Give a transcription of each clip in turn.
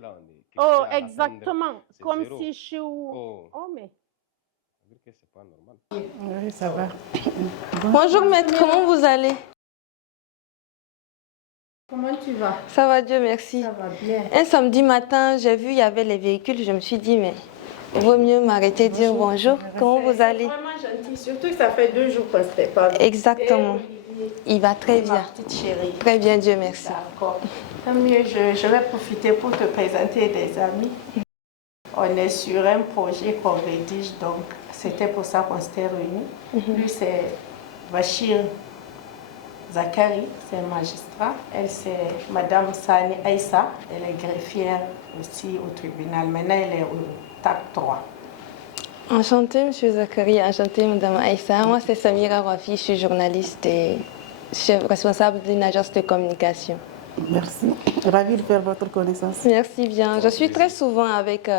Là, on est Oh, quelque à l'atteindre, exactement. c'est Comme zéro. si je suis... Oh, Oh, mais... ça veut dire que c'est pas normal. Oui, ça va. Bonjour maître, comment vous allez? Comment tu vas? Ça va, Dieu merci. Ça va bien. Un samedi matin, j'ai vu il y avait les véhicules, je me suis dit mais vaut mieux m'arrêter dire bonjour. Comment vous allez? C'est vraiment gentil, surtout que ça fait 2 jours qu'on ne s'était pas vu. Exactement. Il va très bien. Ma petite chérie. Très bien, Dieu merci. D'accord. Tant mieux, je vais profiter pour te présenter des amis. On est sur un projet qu'on rédige, donc c'était pour ça qu'on s'était réunis. Lui, c'est Bachir Zakari, c'est un magistrat. Elle, c'est Madame Sani Aïssa. Elle est greffière aussi au tribunal. Maintenant, elle est au TAC 3. Enchantée, Monsieur Zakari. Enchantée, Madame Aïssa. Moi, c'est Samira Wafi. Je suis journaliste et chef responsable d'une agence de communication. Merci. Ravie de faire votre connaissance. Merci bien. Je suis très souvent avec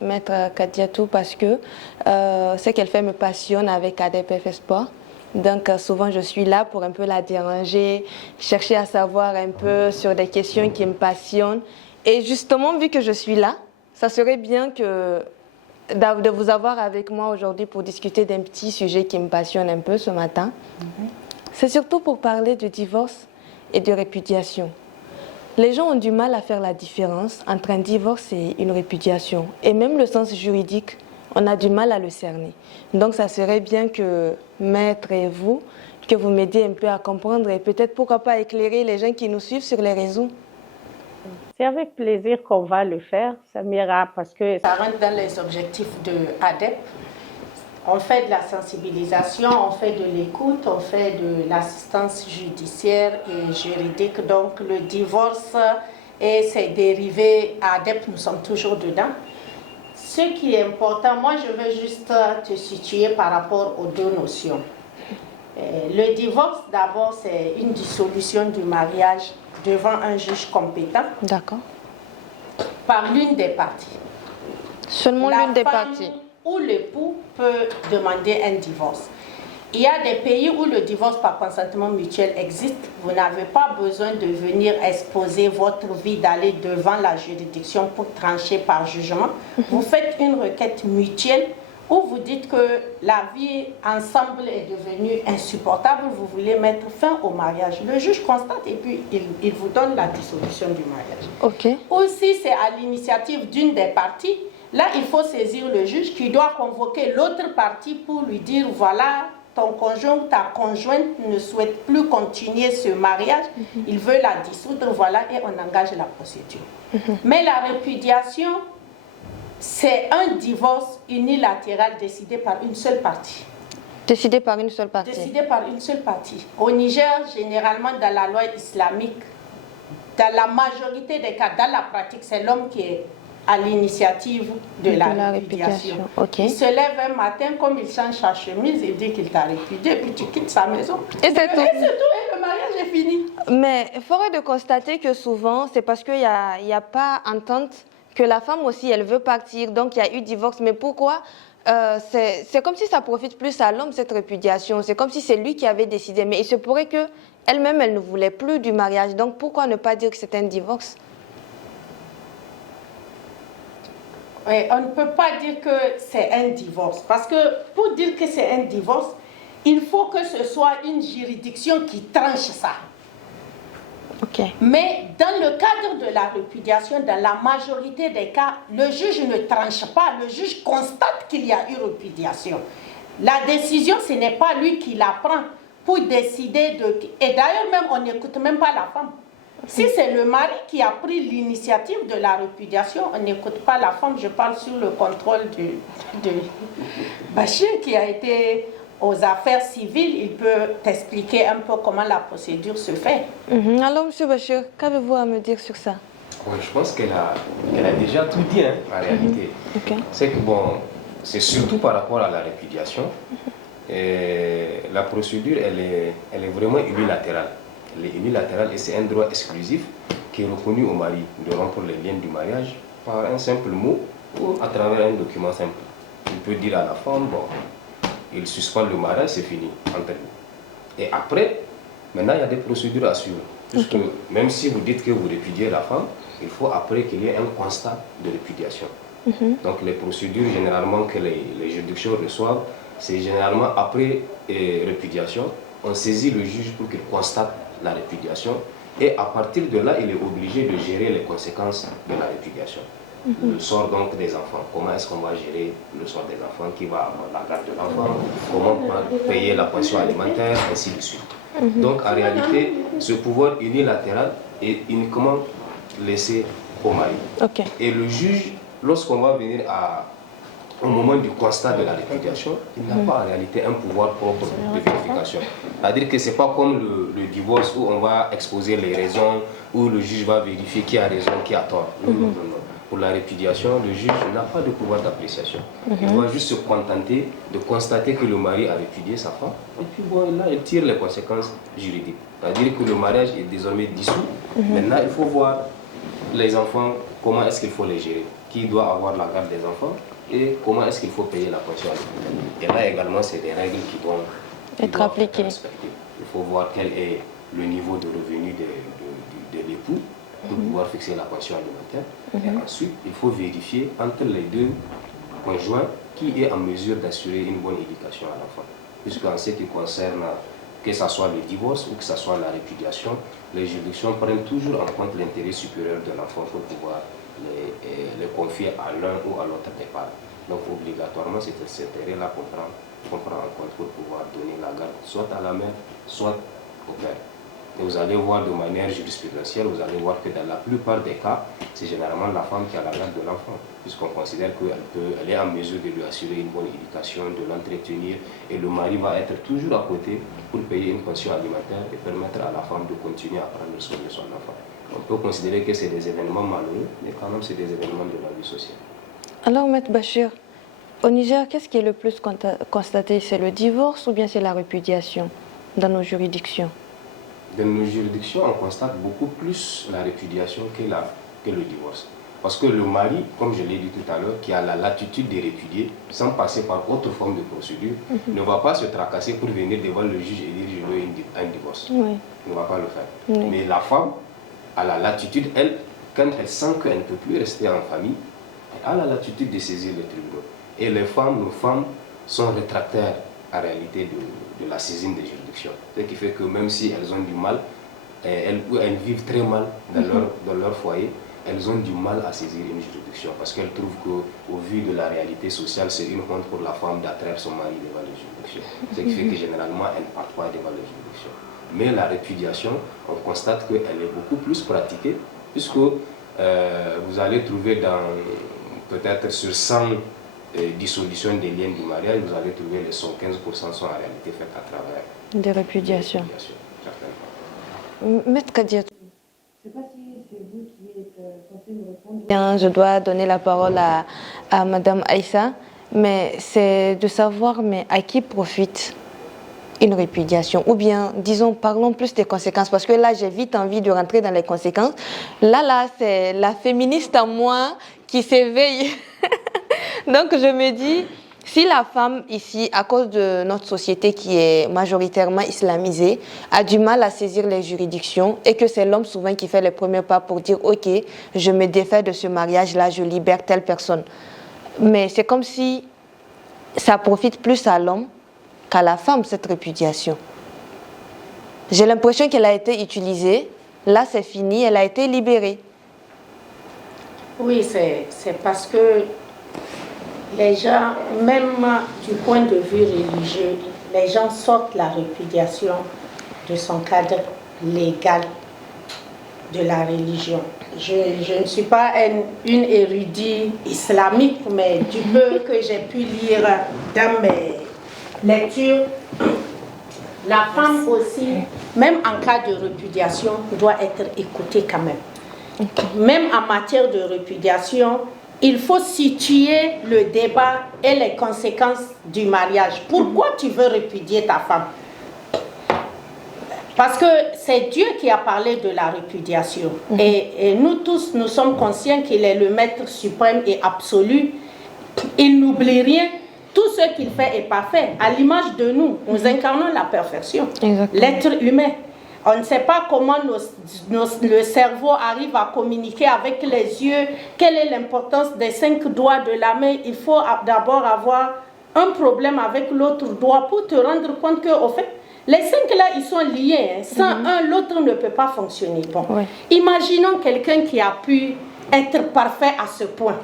Maître Kadiatou parce que ce qu'elle fait me passionne avec ADPF Sport. Donc souvent je suis là pour un peu la déranger, chercher à savoir un peu sur des questions qui me passionnent. Et justement, vu que je suis là, ça serait bien de vous avoir avec moi aujourd'hui pour discuter d'un petit sujet qui me passionne un peu ce matin. C'est surtout pour parler de divorce et de répudiation. Les gens ont du mal à faire la différence entre un divorce et une répudiation. Et même le sens juridique, on a du mal à le cerner. Donc ça serait bien que Maître et vous, que vous m'aidiez un peu à comprendre et peut-être pourquoi pas éclairer les gens qui nous suivent sur les réseaux. C'est avec plaisir qu'on va le faire, Samira, parce que ça rentre dans les objectifs de ADEP. On fait de la sensibilisation, on fait de l'écoute, on fait de l'assistance judiciaire et juridique. Donc le divorce et ses dérivés à ADEP, nous sommes toujours dedans. Ce qui est important, moi je veux juste te situer par rapport aux deux notions. Le divorce, d'abord, c'est une dissolution du mariage devant un juge compétent. D'accord. Par l'une des parties. Seulement l'une des parties. Ou l'époux peut demander un divorce. Il y a des pays où le divorce par consentement mutuel existe. Vous n'avez pas besoin de venir exposer votre vie, d'aller devant la juridiction pour trancher par jugement. Vous faites une requête mutuelle où vous dites que la vie ensemble est devenue insupportable, vous voulez mettre fin au mariage. Le juge constate et puis il vous donne la dissolution du mariage. Ok. Ou si c'est à l'initiative d'une des parties, là il faut saisir le juge qui doit convoquer l'autre partie pour lui dire voilà, ton conjoint ou ta conjointe ne souhaite plus continuer ce mariage, il veut la dissoudre, voilà, et on engage la procédure. Mais la répudiation, c'est un divorce unilatéral décidé par une seule partie. Décidé par une seule partie. Décidé par une seule partie. Au Niger, généralement, dans la loi islamique, dans la majorité des cas, dans la pratique, c'est l'homme qui est à l'initiative de la répudiation. Okay. Il se lève un matin, comme il change sa chemise, il dit qu'il t'a répudié, puis tu quittes sa maison. Et c'est tout. Et le mariage est fini. Mais il faudrait de constater que souvent, c'est parce qu'il n'y a pas entente que la femme aussi, elle veut partir. Donc, il y a eu divorce. Mais pourquoi c'est comme si ça profite plus à l'homme, cette répudiation. C'est comme si c'est lui qui avait décidé. Mais il se pourrait qu'elle-même, elle ne voulait plus du mariage. Donc, pourquoi ne pas dire que c'est un divorce? Oui, on ne peut pas dire que c'est un divorce. Parce que pour dire que c'est un divorce, il faut que ce soit une juridiction qui tranche ça. Okay. Mais dans le cadre de la répudiation, dans la majorité des cas, le juge ne tranche pas, le juge constate qu'il y a eu répudiation. La décision, ce n'est pas lui qui la prend pour décider de... Et d'ailleurs, même, on n'écoute même pas la femme. Si c'est le mari qui a pris l'initiative de la répudiation, on n'écoute pas la femme. Je parle sur le contrôle de Bachir qui a été aux affaires civiles. Il peut t'expliquer un peu comment la procédure se fait. Alors, M. Bachir, qu'avez-vous à me dire sur ça? Oui, je pense qu'elle a déjà tout dit, hein, en réalité. Okay. C'est que bon, c'est surtout par rapport à la répudiation. Et la procédure, elle est vraiment unilatérale. Elle est unilatérale et c'est un droit exclusif qui est reconnu au mari de rompre les liens du mariage par un simple mot ou à travers un document simple. Il peut dire à la femme, bon, il suspend le mariage, c'est fini entre vous. Et après, maintenant il y a des procédures à suivre. Puisque même si vous dites que vous répudiez la femme, il faut après qu'il y ait un constat de répudiation. Donc les procédures généralement que les juridictions reçoivent, c'est généralement après répudiation, on saisit le juge pour qu'il constate la répudiation et à partir de là, il est obligé de gérer les conséquences de la répudiation. Le sort donc des enfants, comment est-ce qu'on va gérer le sort des enfants, qui va avoir la garde de l'enfant, comment on va payer la pension alimentaire, ainsi de suite. Donc en réalité, ce pouvoir unilatéral est uniquement laissé au mari. Et le juge, lorsqu'on va venir au moment du constat de la répudiation, il n'a pas en réalité un pouvoir propre de vérification. C'est-à-dire que ce n'est pas comme le divorce où on va exposer les raisons, où le juge va vérifier qui a raison, qui a tort. Non. Pour la répudiation, le juge n'a pas de pouvoir d'appréciation. Il va juste se contenter de constater que le mari a répudié sa femme, et puis bon, là, il tire les conséquences juridiques. C'est-à-dire que le mariage est désormais dissous. Maintenant, il faut voir les enfants, comment est-ce qu'il faut les gérer, qui doit avoir la garde des enfants, et comment est-ce qu'il faut payer la pension alimentaire. Et là également, c'est des règles qui doivent être appliquées. Il faut voir quel est le niveau de revenu de l'époux pour pouvoir fixer la pension alimentaire. Et ensuite, il faut vérifier entre les deux conjoints qui est en mesure d'assurer une bonne éducation à l'enfant. Puisqu'en ce qui concerne, que ce soit le divorce ou que ce soit la répudiation, les juridictions prennent toujours en compte l'intérêt supérieur de l'enfant pour pouvoir les confier à l'un ou à l'autre des parents. Donc obligatoirement, c'est cet intérêt-là qu'on prend en compte pour pouvoir donner la garde soit à la mère, soit au père. Et vous allez voir de manière jurisprudentielle, vous allez voir que dans la plupart des cas, c'est généralement la femme qui a la garde de l'enfant, puisqu'on considère qu'elle est en mesure de lui assurer une bonne éducation, de l'entretenir, et le mari va être toujours à côté pour payer une pension alimentaire et permettre à la femme de continuer à prendre soin de son enfant. On peut considérer que c'est des événements malheureux, mais quand même c'est des événements de la vie sociale. Alors, Maître Bachir, au Niger, qu'est-ce qui est le plus constaté? C'est le divorce ou bien c'est la répudiation dans nos juridictions? Dans nos juridictions, on constate beaucoup plus la répudiation que le divorce. Parce que le mari, comme je l'ai dit tout à l'heure, qui a la latitude de répudier, sans passer par autre forme de procédure, ne va pas se tracasser pour venir devant le juge et dire je veux un divorce. Il ne va pas le faire. Mais la femme a la latitude, elle, quand elle sent qu'elle ne peut plus rester en famille, elle a la latitude de saisir les tribunaux. Et nos femmes sont rétractaires en réalité de la saisine des juridictions. Ce qui fait que même si elles ont du mal, elles vivent très mal dans leur foyer, elles ont du mal à saisir une juridiction parce qu'elles trouvent qu'au vu de la réalité sociale, c'est une honte pour la femme d'attraire son mari devant les juridictions. Ce qui fait que généralement, elles ne partent pas devant les juridictions. Mais la répudiation, on constate qu'elle est beaucoup plus pratiquée puisque vous allez trouver peut-être sur 100 dissolution des liens du mariage, vous allez trouver les 15% sont en réalité faites à travers des répudiations. Maître Kadiatou, je ne sais pas si c'est vous qui êtes censé me répondre. Bien, je dois donner la parole à Madame Aïssa, mais c'est de savoir à qui profite une répudiation, ou bien, disons, parlons plus des conséquences, parce que là, j'ai vite envie de rentrer dans les conséquences. Là, c'est la féministe en moi qui s'éveille. Donc, je me dis, si la femme ici, à cause de notre société qui est majoritairement islamisée, a du mal à saisir les juridictions et que c'est l'homme souvent qui fait les premiers pas pour dire « Ok, je me défais de ce mariage-là, je libère telle personne ». Mais c'est comme si ça profite plus à l'homme qu'à la femme, cette répudiation. J'ai l'impression qu'elle a été utilisée, là c'est fini, elle a été libérée. Oui, c'est parce que les gens, même du point de vue religieux, les gens sortent la répudiation de son cadre légal de la religion. Je ne suis pas une érudite islamique, mais du peu que j'ai pu lire dans mes lectures, la femme aussi, même en cas de répudiation, doit être écoutée quand même. Même en matière de répudiation, il faut situer le débat et les conséquences du mariage. Pourquoi tu veux répudier ta femme? Parce que c'est Dieu qui a parlé de la répudiation. Et nous tous, nous sommes conscients qu'il est le maître suprême et absolu. Il n'oublie rien. Tout ce qu'il fait est parfait. À l'image de nous, nous incarnons la perfection. L'être humain. On ne sait pas comment le cerveau arrive à communiquer avec les yeux. Quelle est l'importance des 5 doigts de la main? Il faut d'abord avoir un problème avec l'autre doigt pour te rendre compte que, au fait, les 5 là, ils sont liés. Sans un, l'autre ne peut pas fonctionner. Bon. Oui. Imaginons quelqu'un qui a pu être parfait à ce point.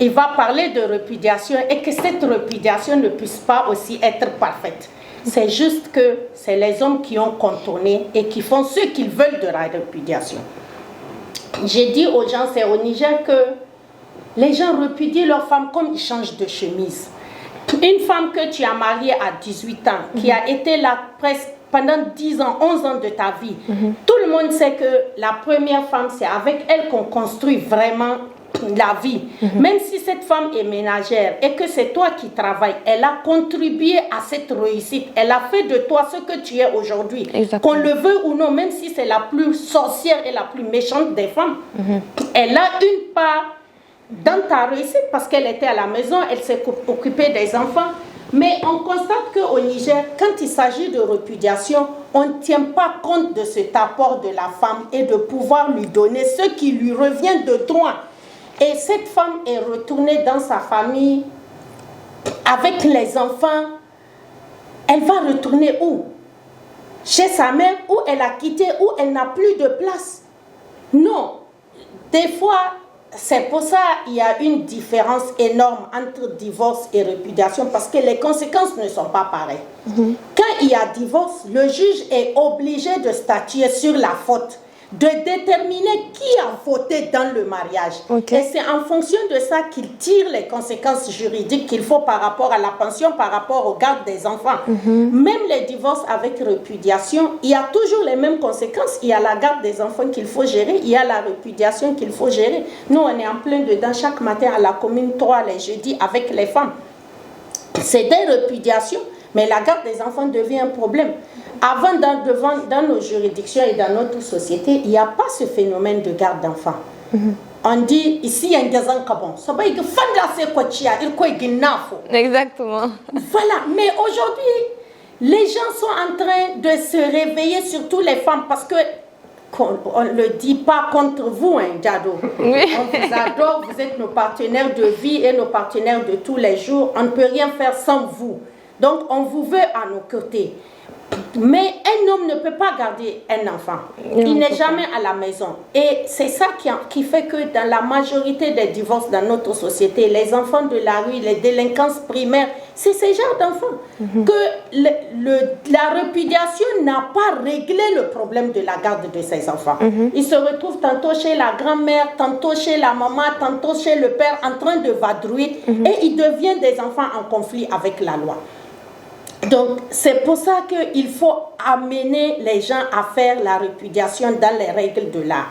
Il va parler de répudiation et que cette répudiation ne puisse pas aussi être parfaite. C'est juste que c'est les hommes qui ont contourné et qui font ce qu'ils veulent de la répudiation. J'ai dit aux gens, c'est au Niger que les gens répudient leurs femmes comme ils changent de chemise. Une femme que tu as mariée à 18 ans, qui a été là presque pendant 10 ans, 11 ans de ta vie, tout le monde sait que la première femme, c'est avec elle qu'on construit vraiment la vie. Même si cette femme est ménagère et que c'est toi qui travailles, elle a contribué à cette réussite. Elle a fait de toi ce que tu es aujourd'hui. Qu'on le veut ou non, même si c'est la plus sorcière et la plus méchante des femmes, elle a une part dans ta réussite parce qu'elle était à la maison, elle s'est occupée des enfants. Mais on constate qu'au Niger, quand il s'agit de répudiation, on ne tient pas compte de cet apport de la femme et de pouvoir lui donner ce qui lui revient de droit. Et cette femme est retournée dans sa famille avec les enfants. Elle va retourner où? Chez sa mère, où elle a quitté, où elle n'a plus de place. Non. Des fois, c'est pour ça qu'il y a une différence énorme entre divorce et répudiation parce que les conséquences ne sont pas pareilles. Quand il y a divorce, le juge est obligé de statuer sur la faute, de déterminer qui a fauté dans le mariage. Et c'est en fonction de ça qu'il tire les conséquences juridiques qu'il faut par rapport à la pension, par rapport au garde des enfants. Même les divorces avec répudiation, il y a toujours les mêmes conséquences. Il y a la garde des enfants qu'il faut gérer, il y a la répudiation qu'il faut gérer. Nous, on est en plein dedans chaque matin à la commune 3, les jeudis, avec les femmes. C'est des répudiations, mais la garde des enfants devient un problème. Avant, dans nos juridictions et dans notre société, il n'y a pas ce phénomène de garde d'enfants. On dit, ici, il y a un gazan kabon. Exactement. Voilà, mais aujourd'hui, les gens sont en train de se réveiller, surtout les femmes, parce que on ne le dit pas contre vous, hein, Diado. Oui. On vous adore, vous êtes nos partenaires de vie et nos partenaires de tous les jours. On ne peut rien faire sans vous. Donc, on vous veut à nos côtés. Mais un homme ne peut pas garder un enfant. Il n'est jamais à la maison. Et c'est ça qui fait que dans la majorité des divorces dans notre société, les enfants de la rue, les délinquances primaires, c'est ces genres d'enfants. Que la répudiation n'a pas réglé le problème de la garde de ces enfants. Ils se retrouvent tantôt chez la grand-mère, tantôt chez la maman, tantôt chez le père, en train de vadrouiller. Et ils deviennent des enfants en conflit avec la loi. Donc, c'est pour ça qu'il faut amener les gens à faire la répudiation dans les règles de l'art.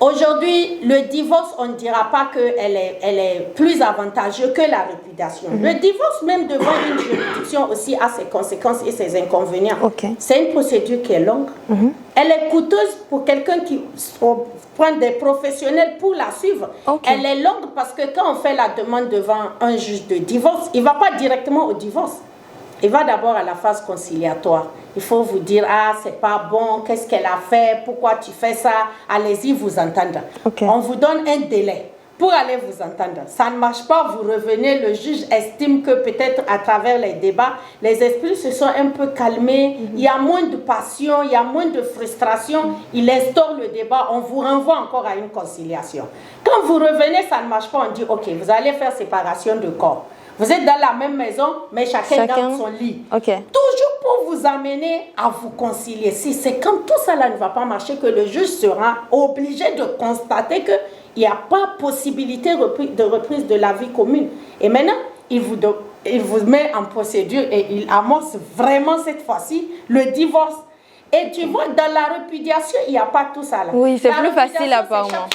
Aujourd'hui, le divorce, on ne dira pas qu'elle est plus avantageuse que la répudiation. Le divorce, même devant une juridiction, aussi a ses conséquences et ses inconvénients. C'est une procédure qui est longue. Elle est coûteuse pour quelqu'un qui prend des professionnels pour la suivre. Elle est longue parce que quand on fait la demande devant un juge de divorce, il ne va pas directement au divorce. Il va d'abord à la phase conciliatoire. Il faut vous dire, ah, c'est pas bon, qu'est-ce qu'elle a fait, pourquoi tu fais ça, allez-y vous entendre. On vous donne un délai pour aller vous entendre. Ça ne marche pas, vous revenez, le juge estime que peut-être à travers les débats, les esprits se sont un peu calmés, il y a moins de passion, il y a moins de frustration, il instaure le débat, on vous renvoie encore à une conciliation. Quand vous revenez, ça ne marche pas, on dit, ok, vous allez faire séparation de corps. Vous êtes dans la même maison, mais chacun garde son lit. Toujours pour vous amener à vous concilier. Si c'est quand tout ça là ne va pas marcher que le juge sera obligé de constater qu'il n'y a pas possibilité de reprise de la vie commune. Et maintenant, il vous met en procédure et il amorce vraiment cette fois-ci le divorce. Et tu vois, dans la répudiation, il n'y a pas tout ça là. Oui, c'est plus facile apparemment.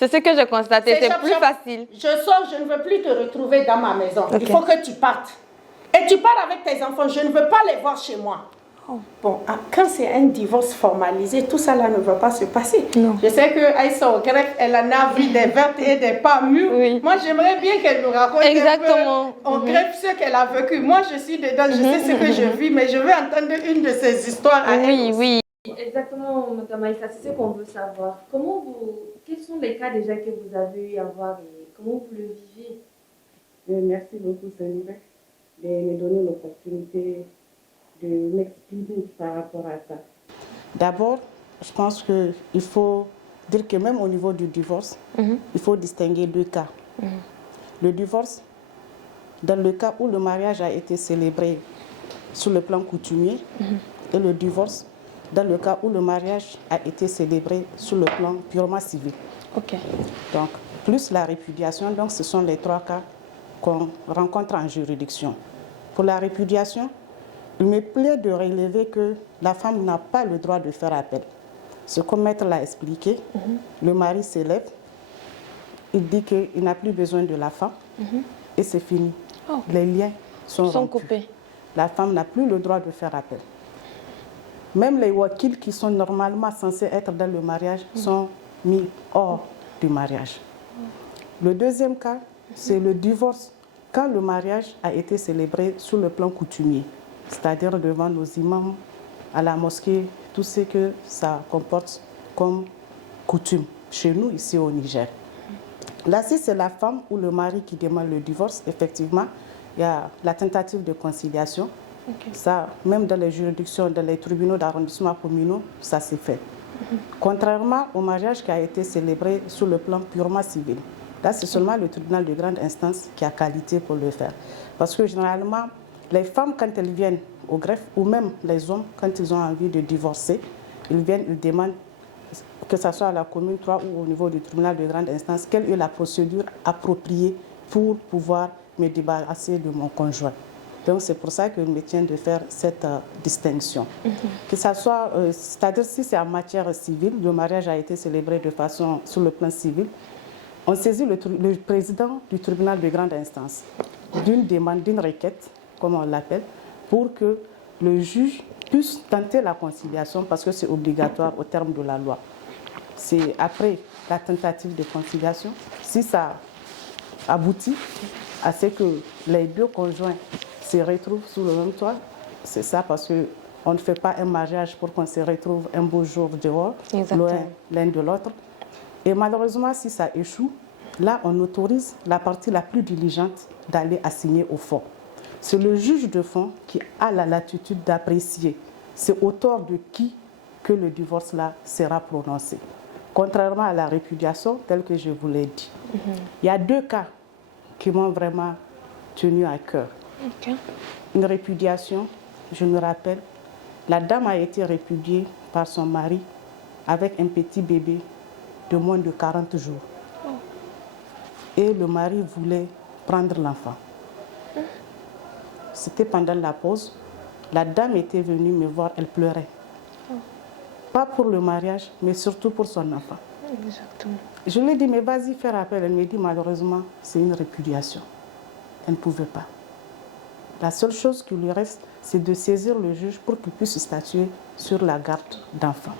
C'est ce que j'ai constaté, c'est plus facile. Je sors, je ne veux plus te retrouver dans ma maison. Il faut que tu partes. Et tu pars avec tes enfants, je ne veux pas les voir chez moi. Bon, quand c'est un divorce formalisé, tout ça là ne va pas se passer. Je sais que Aïssa au grec, elle en a vu des vertes et des pas mûres. Moi, j'aimerais bien qu'elle nous raconte un peu au grec ce qu'elle a vécu. Moi, je suis dedans, je sais ce que je vis, mais je veux entendre une de ces histoires à elle. Oui. Exactement, Mme Aïssa, c'est ce qu'on veut savoir. Quels sont les cas déjà que vous avez eu à voir et comment vous le vivez? Merci beaucoup, Sanibek, de me donner l'opportunité de m'exprimer par rapport à ça. D'abord, je pense qu'il faut dire que même au niveau du divorce, il faut distinguer deux cas. Le divorce, dans le cas où le mariage a été célébré sur le plan coutumier, et le divorce, dans le cas où le mariage a été célébré sur le plan purement civil. Ok. Donc, plus la répudiation, donc ce sont les trois cas qu'on rencontre en juridiction. Pour la répudiation, il me plaît de relever que la femme n'a pas le droit de faire appel. Ce que Maître l'a expliqué, le mari s'élève, il dit qu'il n'a plus besoin de la femme et c'est fini. Oh. Les liens sont rompus. Coupés. La femme n'a plus le droit de faire appel. Même les wakils qui sont normalement censés être dans le mariage sont mis hors du mariage. Le deuxième cas, c'est le divorce quand le mariage a été célébré sur le plan coutumier, c'est-à-dire devant nos imams, à la mosquée, tout ce que ça comporte comme coutume chez nous ici au Niger. Là, si c'est la femme ou le mari qui demande le divorce, effectivement, il y a la tentative de conciliation. Okay. Ça, même dans les juridictions, dans les tribunaux d'arrondissement communaux, ça s'est fait. Contrairement au mariage qui a été célébré sur le plan purement civil. Là, c'est seulement le tribunal de grande instance qui a qualité pour le faire. Parce que généralement, les femmes, quand elles viennent au greffe, ou même les hommes, quand ils ont envie de divorcer, ils viennent, ils demandent, que ce soit à la commune 3 ou au niveau du tribunal de grande instance, quelle est la procédure appropriée pour pouvoir me débarrasser de mon conjoint. Donc c'est pour ça que je me tiens de faire cette distinction. Que ça soit, c'est-à-dire si c'est en matière civile, le mariage a été célébré de façon sur le plan civil, on saisit le président du tribunal de grande instance d'une demande, d'une requête, comme on l'appelle, pour que le juge puisse tenter la conciliation parce que c'est obligatoire au terme de la loi. C'est après la tentative de conciliation, si ça aboutit à ce que les deux conjoints se retrouvent sous le même toit, c'est ça parce qu'on ne fait pas un mariage pour qu'on se retrouve un beau jour dehors, loin l'un de l'autre. Et malheureusement, si ça échoue, là, on autorise la partie la plus diligente d'aller assigner au fond. C'est le juge de fond qui a la latitude d'apprécier c'est au tort de qui que le divorce là sera prononcé. Contrairement à la répudiation, telle que je vous l'ai dit. Il y a deux cas qui m'ont vraiment tenu à cœur. Une répudiation, je me rappelle, la dame a été répudiée par son mari avec un petit bébé de moins de 40 jours. Et le mari voulait prendre l'enfant. C'était pendant la pause. La dame était venue me voir, elle pleurait. Pas pour le mariage, mais surtout pour son enfant. Exactement. Je lui ai dit, mais vas-y, faire appel. Elle me dit, malheureusement, c'est une répudiation. Elle ne pouvait pas. La seule chose qui lui reste, c'est de saisir le juge pour qu'il puisse statuer sur la garde d'enfant.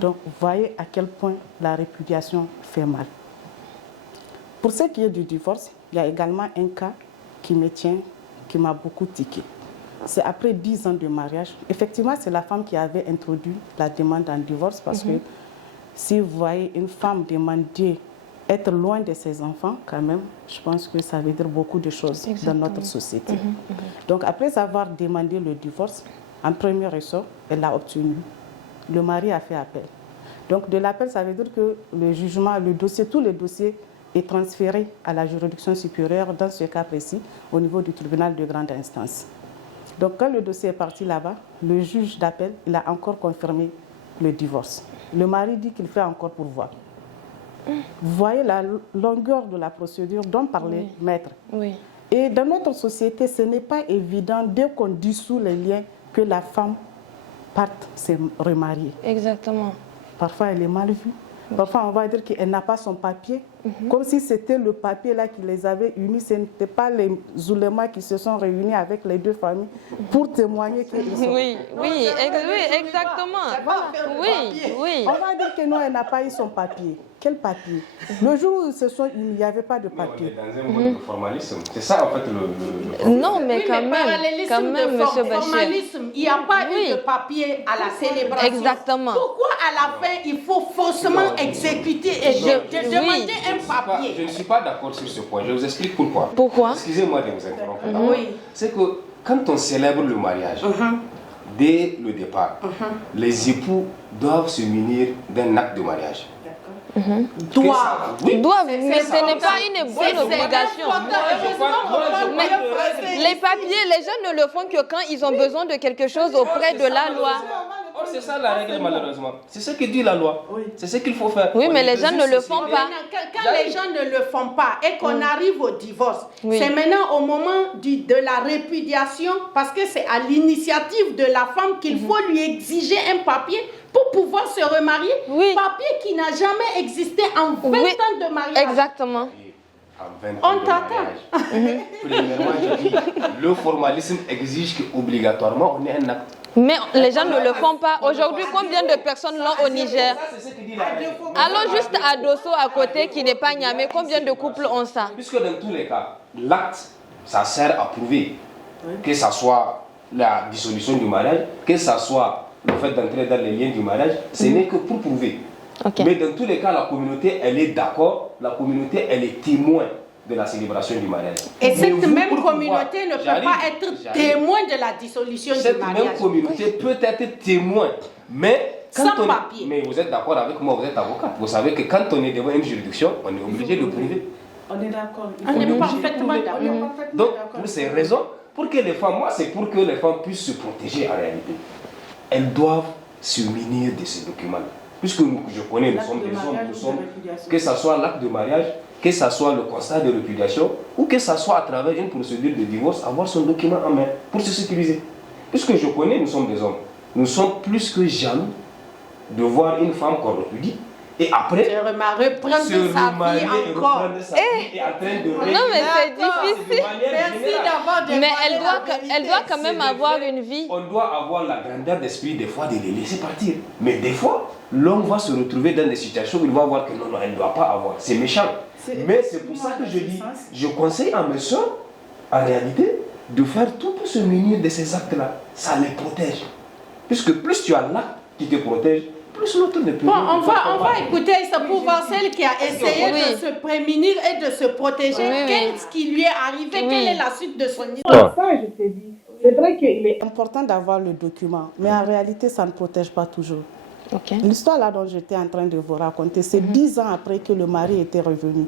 Donc, vous voyez à quel point la répudiation fait mal. Pour ce qui est du divorce, il y a également un cas qui me tient, qui m'a beaucoup tiqué. C'est après 10 ans de mariage. Effectivement, c'est la femme qui avait introduit la demande en divorce parce que si vous voyez une femme demander être loin de ses enfants, quand même, je pense que ça veut dire beaucoup de choses dans notre société. Donc, après avoir demandé le divorce, en premier ressort, elle l'a obtenu. Le mari a fait appel. Donc, de l'appel, ça veut dire que le jugement, le dossier, tous les dossiers est transféré à la juridiction supérieure, dans ce cas précis, au niveau du tribunal de grande instance. Donc, quand le dossier est parti là-bas, le juge d'appel, il a encore confirmé le divorce. Le mari dit qu'il fait encore pourvoi. Vous voyez la longueur de la procédure dont parlait Maître. Oui. Et dans notre société, ce n'est pas évident, dès qu'on dissout les liens, que la femme parte se remarier. Exactement. Parfois, elle est mal vue. Parfois, on va dire qu'elle n'a pas son papier. Comme si c'était le papier là qui les avait unis. Ce n'était pas les oulémas qui se sont réunis avec les deux familles pour témoigner qu'ils sont. Oui, exactement. On va dire que non, elle n'a pas eu son papier. Quel papier? Le jour où ils se sont unis, il n'y avait pas de Mais papier. on est dans un mode de formalisme. C'est ça, en fait, le problème. Non, mais Oui, quand même, de monsieur Bachir. formalisme, il n'y a pas Oui. eu de papier à la célébration. Exactement. Pourquoi à la fin, il faut forcément exécuter et demander un papier? Je ne suis pas d'accord sur ce point. Je vous explique pourquoi. Pourquoi? Excusez-moi de vous interrompre. Oui. C'est que quand on célèbre le mariage, dès le départ, les époux doivent se munir d'un acte de mariage. Doivent. Oui. Doivent, mais ce ça. n'est pas une obligation. Les papiers, les gens ne le font que quand ils ont besoin de quelque chose auprès de la loi. Or, c'est ça la règle, malheureusement. C'est ce que dit la loi. C'est ce qu'il faut faire. Oui, On mais est les gens dans ne une le font société- pas. Quand les gens ne le font pas et qu'on arrive au divorce, Oui. c'est maintenant au moment de la répudiation, parce que c'est à l'initiative de la femme qu'il faut lui exiger un papier pour pouvoir se remarier. Oui. Papier qui n'a jamais existé en 20 Oui. ans de mariage. Exactement. En 20 On ans de t'attend. mariage. Premièrement, je dis, le formalisme exige qu'obligatoirement on ait un acte. Mais les gens ne le font pas. Aujourd'hui, combien de personnes l'ont au Niger? Ça, c'est ce que dit la règle. Allons juste à Dosso à côté qui n'est pas Niamey. Combien de couples ont ça? Puisque dans tous les cas, l'acte, ça sert à prouver que ça soit la dissolution du mariage, que ça soit le fait d'entrer dans les liens du mariage, ce n'est que pour prouver. Ok. Mais dans tous les cas, la communauté, elle est d'accord, la communauté, elle est témoin de la célébration du mariage. Et Mais cette vous, même pour communauté pouvoir- ne peut J'arrive, pas être j'arrive. témoin de la dissolution du Cette même mariage. communauté peut être témoin, mais quand Sans on papier. Mais vous êtes d'accord avec moi, vous êtes avocat. Vous savez que quand on est devant une juridiction, on est obligé de prouver. On est d'accord. On est obligé de parfaitement prouver. d'accord. Donc, pour ces raisons, pour que les femmes, moi, c'est pour que les femmes puissent se protéger en réalité. Elles doivent se munir de ces documents. Puisque je connais, nous sommes des hommes, que ce soit l'acte de mariage, que ce soit le constat de répudiation, ou que ce soit à travers une procédure de divorce, avoir son document en main pour se sécuriser. Puisque je connais, nous sommes des hommes. Nous sommes plus que jaloux de voir une femme qu'on répudie et après Se reprendre se sa remarier vie et encore. reprendre sa vie et en train de Non, mais c'est difficile. Merci d'avoir Mais elle doit quand même avoir une vie. On doit avoir la grandeur d'esprit des fois de les laisser partir. Mais des fois, l'homme va se retrouver dans des situations où il va voir que non, elle ne doit pas avoir. C'est méchant. Mais c'est pour ça que je dis, je conseille à mes soeurs, en réalité, de faire tout pour se munir de ces actes-là. Ça les protège. Puisque plus tu as l'acte qui te protège, plus l'autre ne peut Bon, pas. on va écouter ça pour voir celle qui a essayé Oui. de se prémunir et de se protéger. Oui, oui. Qu'est-ce qui lui est arrivé? Oui. Quelle est la suite de son histoire? Ça, je t'ai dit. C'est vrai qu'il est important d'avoir le document, mais en réalité, ça ne protège pas toujours. Ok. L'histoire là dont j'étais en train de vous raconter, c'est 10 ans après que le mari était revenu.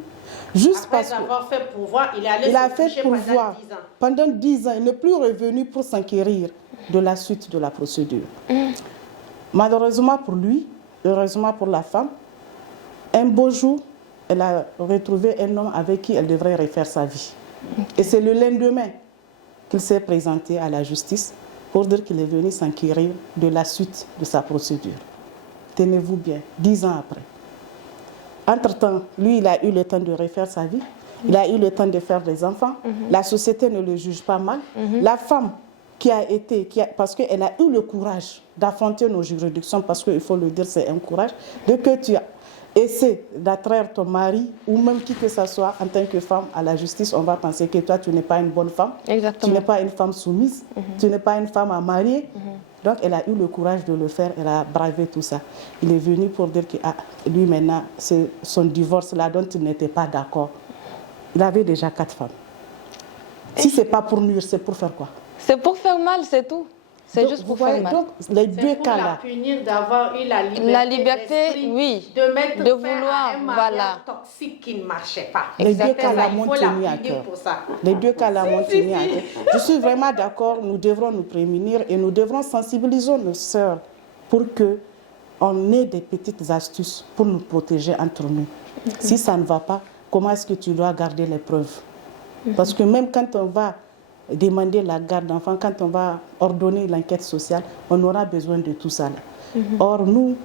Juste Après parce que avoir fait pouvoir, il est allé il a se fait coucher pendant pouvoir 10 ans. pendant 10 ans. Il n'est plus revenu pour s'enquérir de la suite de la procédure. Malheureusement pour lui, heureusement pour la femme, un beau jour, elle a retrouvé un homme avec qui elle devrait refaire sa vie. Et c'est le lendemain qu'il s'est présenté à la justice pour dire qu'il est venu s'enquérir de la suite de sa procédure. Tenez-vous bien, 10 ans après. Entre-temps, lui, il a eu le temps de refaire sa vie. Il a eu le temps de faire des enfants. La société ne le juge pas mal. La femme parce qu'elle a eu le courage d'affronter nos juridictions, parce qu'il faut le dire, c'est un courage, de que tu essaies d'attraire ton mari ou même qui que ce soit en tant que femme à la justice, on va penser que toi, tu n'es pas une bonne femme. Exactement. Tu n'es pas une femme soumise. Tu n'es pas une femme à marier. Donc, elle a eu le courage de le faire. Elle a bravé tout ça. Il est venu pour dire que lui, maintenant, c'est son divorce là dont il n'était pas d'accord. Il avait déjà 4 femmes. Si ce n'est pas pour nuire, c'est pour faire quoi? C'est pour faire mal, c'est tout. C'est Donc, juste pour vous voyez, faire mal. donc, les C'est deux pour cas la là. punir d'avoir eu la liberté, La liberté, d'esprit, oui. de mettre De fin vouloir, à un mariage voilà. toxique qui ne marchait pas. Les deux C'était cas ça, là il m'ont faut la tenu à punir cœur. pour ça. Les deux cas là m'ont tenu à cœur. Je suis vraiment d'accord, nous devrons nous prémunir et nous devrons sensibiliser nos sœurs pour qu'on ait des petites astuces pour nous protéger entre nous. Si ça ne va pas, comment est-ce que tu dois garder les preuves? Parce que même quand on va demander la garde d'enfants, quand on va ordonner l'enquête sociale, on aura besoin de tout ça. Or, nous,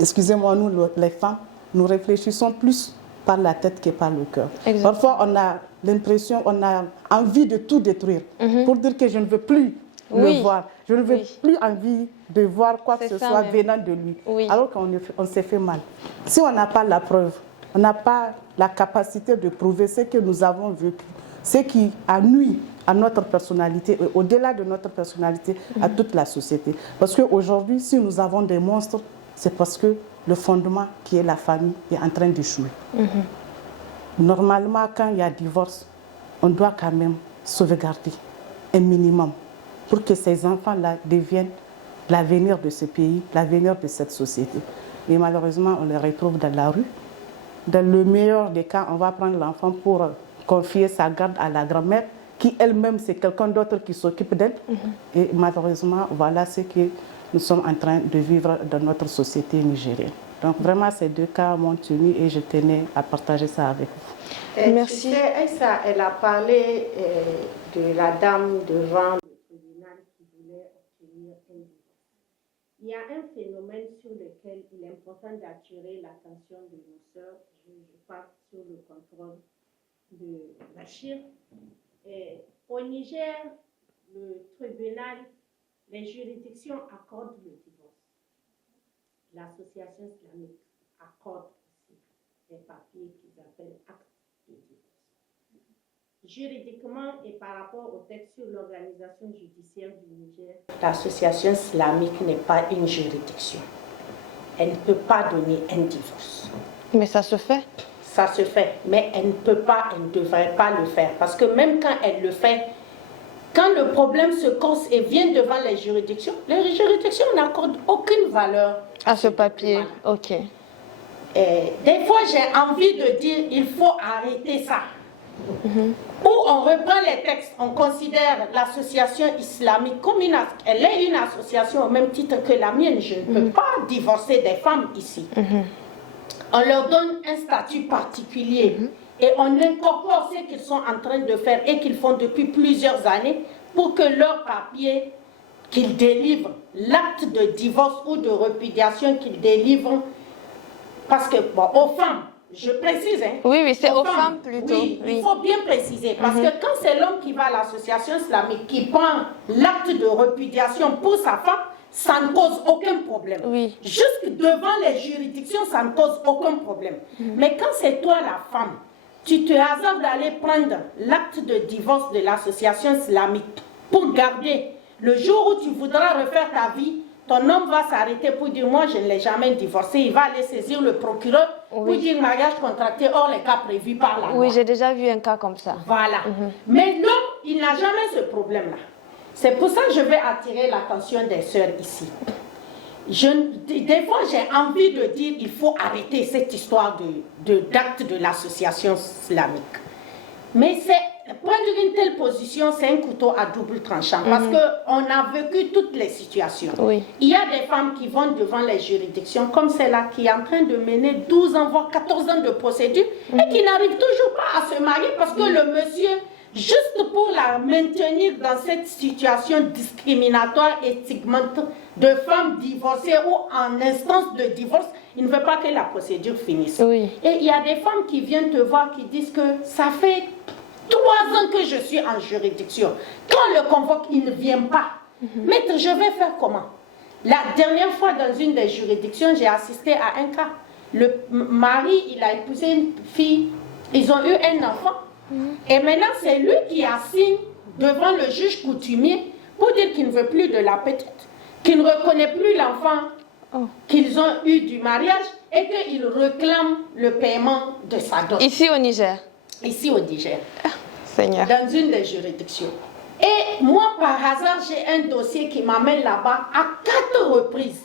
excusez-moi, nous les femmes, nous réfléchissons plus par la tête que par le cœur. Exactement. Parfois, on a l'impression, on a envie de tout détruire pour dire que je ne veux plus le voir. Je ne veux plus envie de voir quoi que ce soit venant de lui, alors qu'on s'est fait mal. Si on n'a pas la preuve, on n'a pas la capacité de prouver ce que nous avons vécu, ce qui a nui à notre personnalité, et au-delà de notre personnalité, à toute la société. Parce qu'aujourd'hui, si nous avons des monstres, c'est parce que le fondement qui est la famille est en train d'échouer. Normalement, quand il y a divorce, on doit quand même sauvegarder un minimum pour que ces enfants-là deviennent l'avenir de ce pays, l'avenir de cette société. Mais malheureusement, on les retrouve dans la rue. Dans le meilleur des cas, on va prendre l'enfant pour confier sa garde à la grand-mère, qui elle-même, c'est quelqu'un d'autre qui s'occupe d'elle. Et malheureusement, voilà ce que nous sommes en train de vivre dans notre société nigérienne. Donc vraiment, ces deux cas m'ont tenu et je tenais à partager ça avec vous. Merci. Tu sais, Aïssa, elle a parlé de la dame devant le tribunal qui voulait obtenir un divorce. Il y a un phénomène sur lequel il est important d'attirer l'attention de nos sœurs. Je parle sur le contrôle de Bachir. Au Niger, le tribunal, les juridictions accordent le divorce. L'association islamique accorde aussi des papiers qu'ils appellent actes de divorce. Juridiquement et par rapport au texte sur l'organisation judiciaire du Niger, l'association islamique n'est pas une juridiction. Elle ne peut pas donner un divorce. Mais ça se fait. Ça se fait, mais elle ne peut pas, elle ne devrait pas le faire. Parce que même quand elle le fait, quand le problème se cause et vient devant les juridictions n'accordent aucune valeur à ce papier. Ok. Des fois, j'ai envie de dire il faut arrêter ça. Ou on reprend les textes, on considère l'association islamique comme elle est une association au même titre que la mienne. Je ne peux pas divorcer des femmes ici. On leur donne un statut particulier et on incorpore ce qu'ils sont en train de faire et qu'ils font depuis plusieurs années pour que leur papier qu'ils délivrent, l'acte de divorce ou de répudiation qu'ils délivrent, parce que, bon, aux femmes, je précise, hein, oui, c'est aux femmes plutôt. Oui, il faut bien préciser, parce que quand c'est l'homme qui va à l'association islamique, qui prend l'acte de répudiation pour sa femme, ça ne cause aucun problème. Jusque devant les juridictions, ça ne cause aucun problème. Mais quand c'est toi la femme, tu te hasardes d'aller prendre l'acte de divorce de l'association islamique pour garder. Le jour où tu voudras refaire ta vie, ton homme va s'arrêter pour dire moi je ne l'ai jamais divorcé. Il va aller saisir le procureur pour dire mariage contracté hors les cas prévus par la loi. Oui, j'ai déjà vu un cas comme ça. Voilà. Mais l'homme, il n'a jamais ce problème-là. C'est pour ça que je vais attirer l'attention des sœurs ici. Des fois, j'ai envie de dire il faut arrêter cette histoire d'acte de l'association islamique. Mais prendre une telle position, c'est un couteau à double tranchant. Parce qu'on a vécu toutes les situations. Il y a des femmes qui vont devant les juridictions, comme celle-là qui est en train de mener 12 ans, voire 14 ans de procédure, et qui n'arrive toujours pas à se marier parce que le monsieur, juste pour la maintenir dans cette situation discriminatoire et stigmatisante de femmes divorcées ou en instance de divorce, il ne veut pas que la procédure finisse. Et il y a des femmes qui viennent te voir qui disent que ça fait 3 ans que je suis en juridiction. Quand on le convoque, il ne vient pas. Maître, je vais faire comment? La dernière fois, dans une des juridictions, j'ai assisté à un cas. Le mari, il a épousé une fille, ils ont eu un enfant. Et maintenant, c'est lui qui assigne devant le juge coutumier pour dire qu'il ne veut plus de la petite, qu'il ne reconnaît plus l'enfant qu'ils ont eu du mariage et qu'il réclame le paiement de sa dot. Ici au Niger? Ici au Niger. Seigneur. Dans une des juridictions. Et moi, par hasard, j'ai un dossier qui m'amène là-bas à 4 reprises.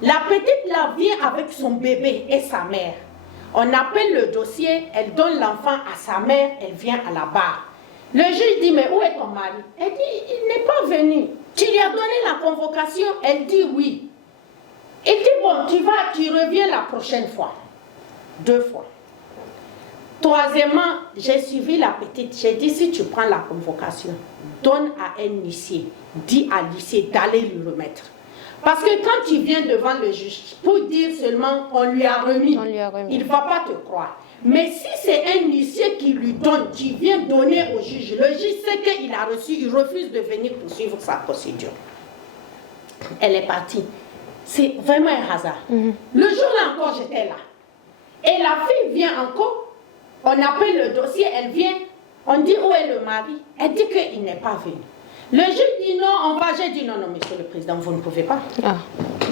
La petite là vient avec son bébé et sa mère. On appelle le dossier, elle donne l'enfant à sa mère, elle vient à la barre. Le juge dit, mais où est ton mari? Elle dit, il n'est pas venu. Tu lui as donné la convocation? Elle dit oui. Il dit, bon, tu reviens la prochaine fois. 2 fois. Troisièmement, j'ai suivi la petite. J'ai dit, si tu prends la convocation, donne à un huissier, dis à l'huissier d'aller lui remettre. Parce que quand tu viens devant le juge, pour dire seulement on lui a remis, il ne va pas te croire. Mais si c'est un huissier qui lui donne, qui vient donner au juge, le juge sait qu'il a reçu, il refuse de venir poursuivre sa procédure. Elle est partie. C'est vraiment un hasard. Le jour-là encore, j'étais là. Et la fille vient encore, on appelle le dossier, elle vient, on dit où est le mari, elle dit qu'il n'est pas venu. Le juge dit non, on va, j'ai dit non, monsieur le président, vous ne pouvez pas.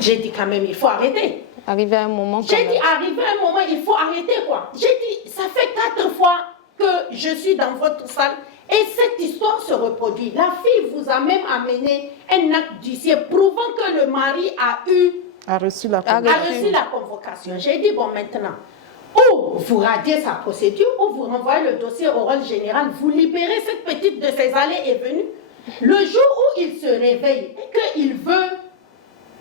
J'ai dit quand même, il faut arrêter. Arrivé à un moment. J'ai dit, arrivé à un moment, il faut arrêter quoi. J'ai dit, ça fait 4 fois que je suis dans votre salle et cette histoire se reproduit. La fille vous a même amené un acte d'huissier prouvant que le mari a reçu la convocation. J'ai dit, bon maintenant, ou vous radiez sa procédure, ou vous renvoyez le dossier au rôle général, vous libérez cette petite de ses allées et venues. Le jour où il se réveille et qu'il veut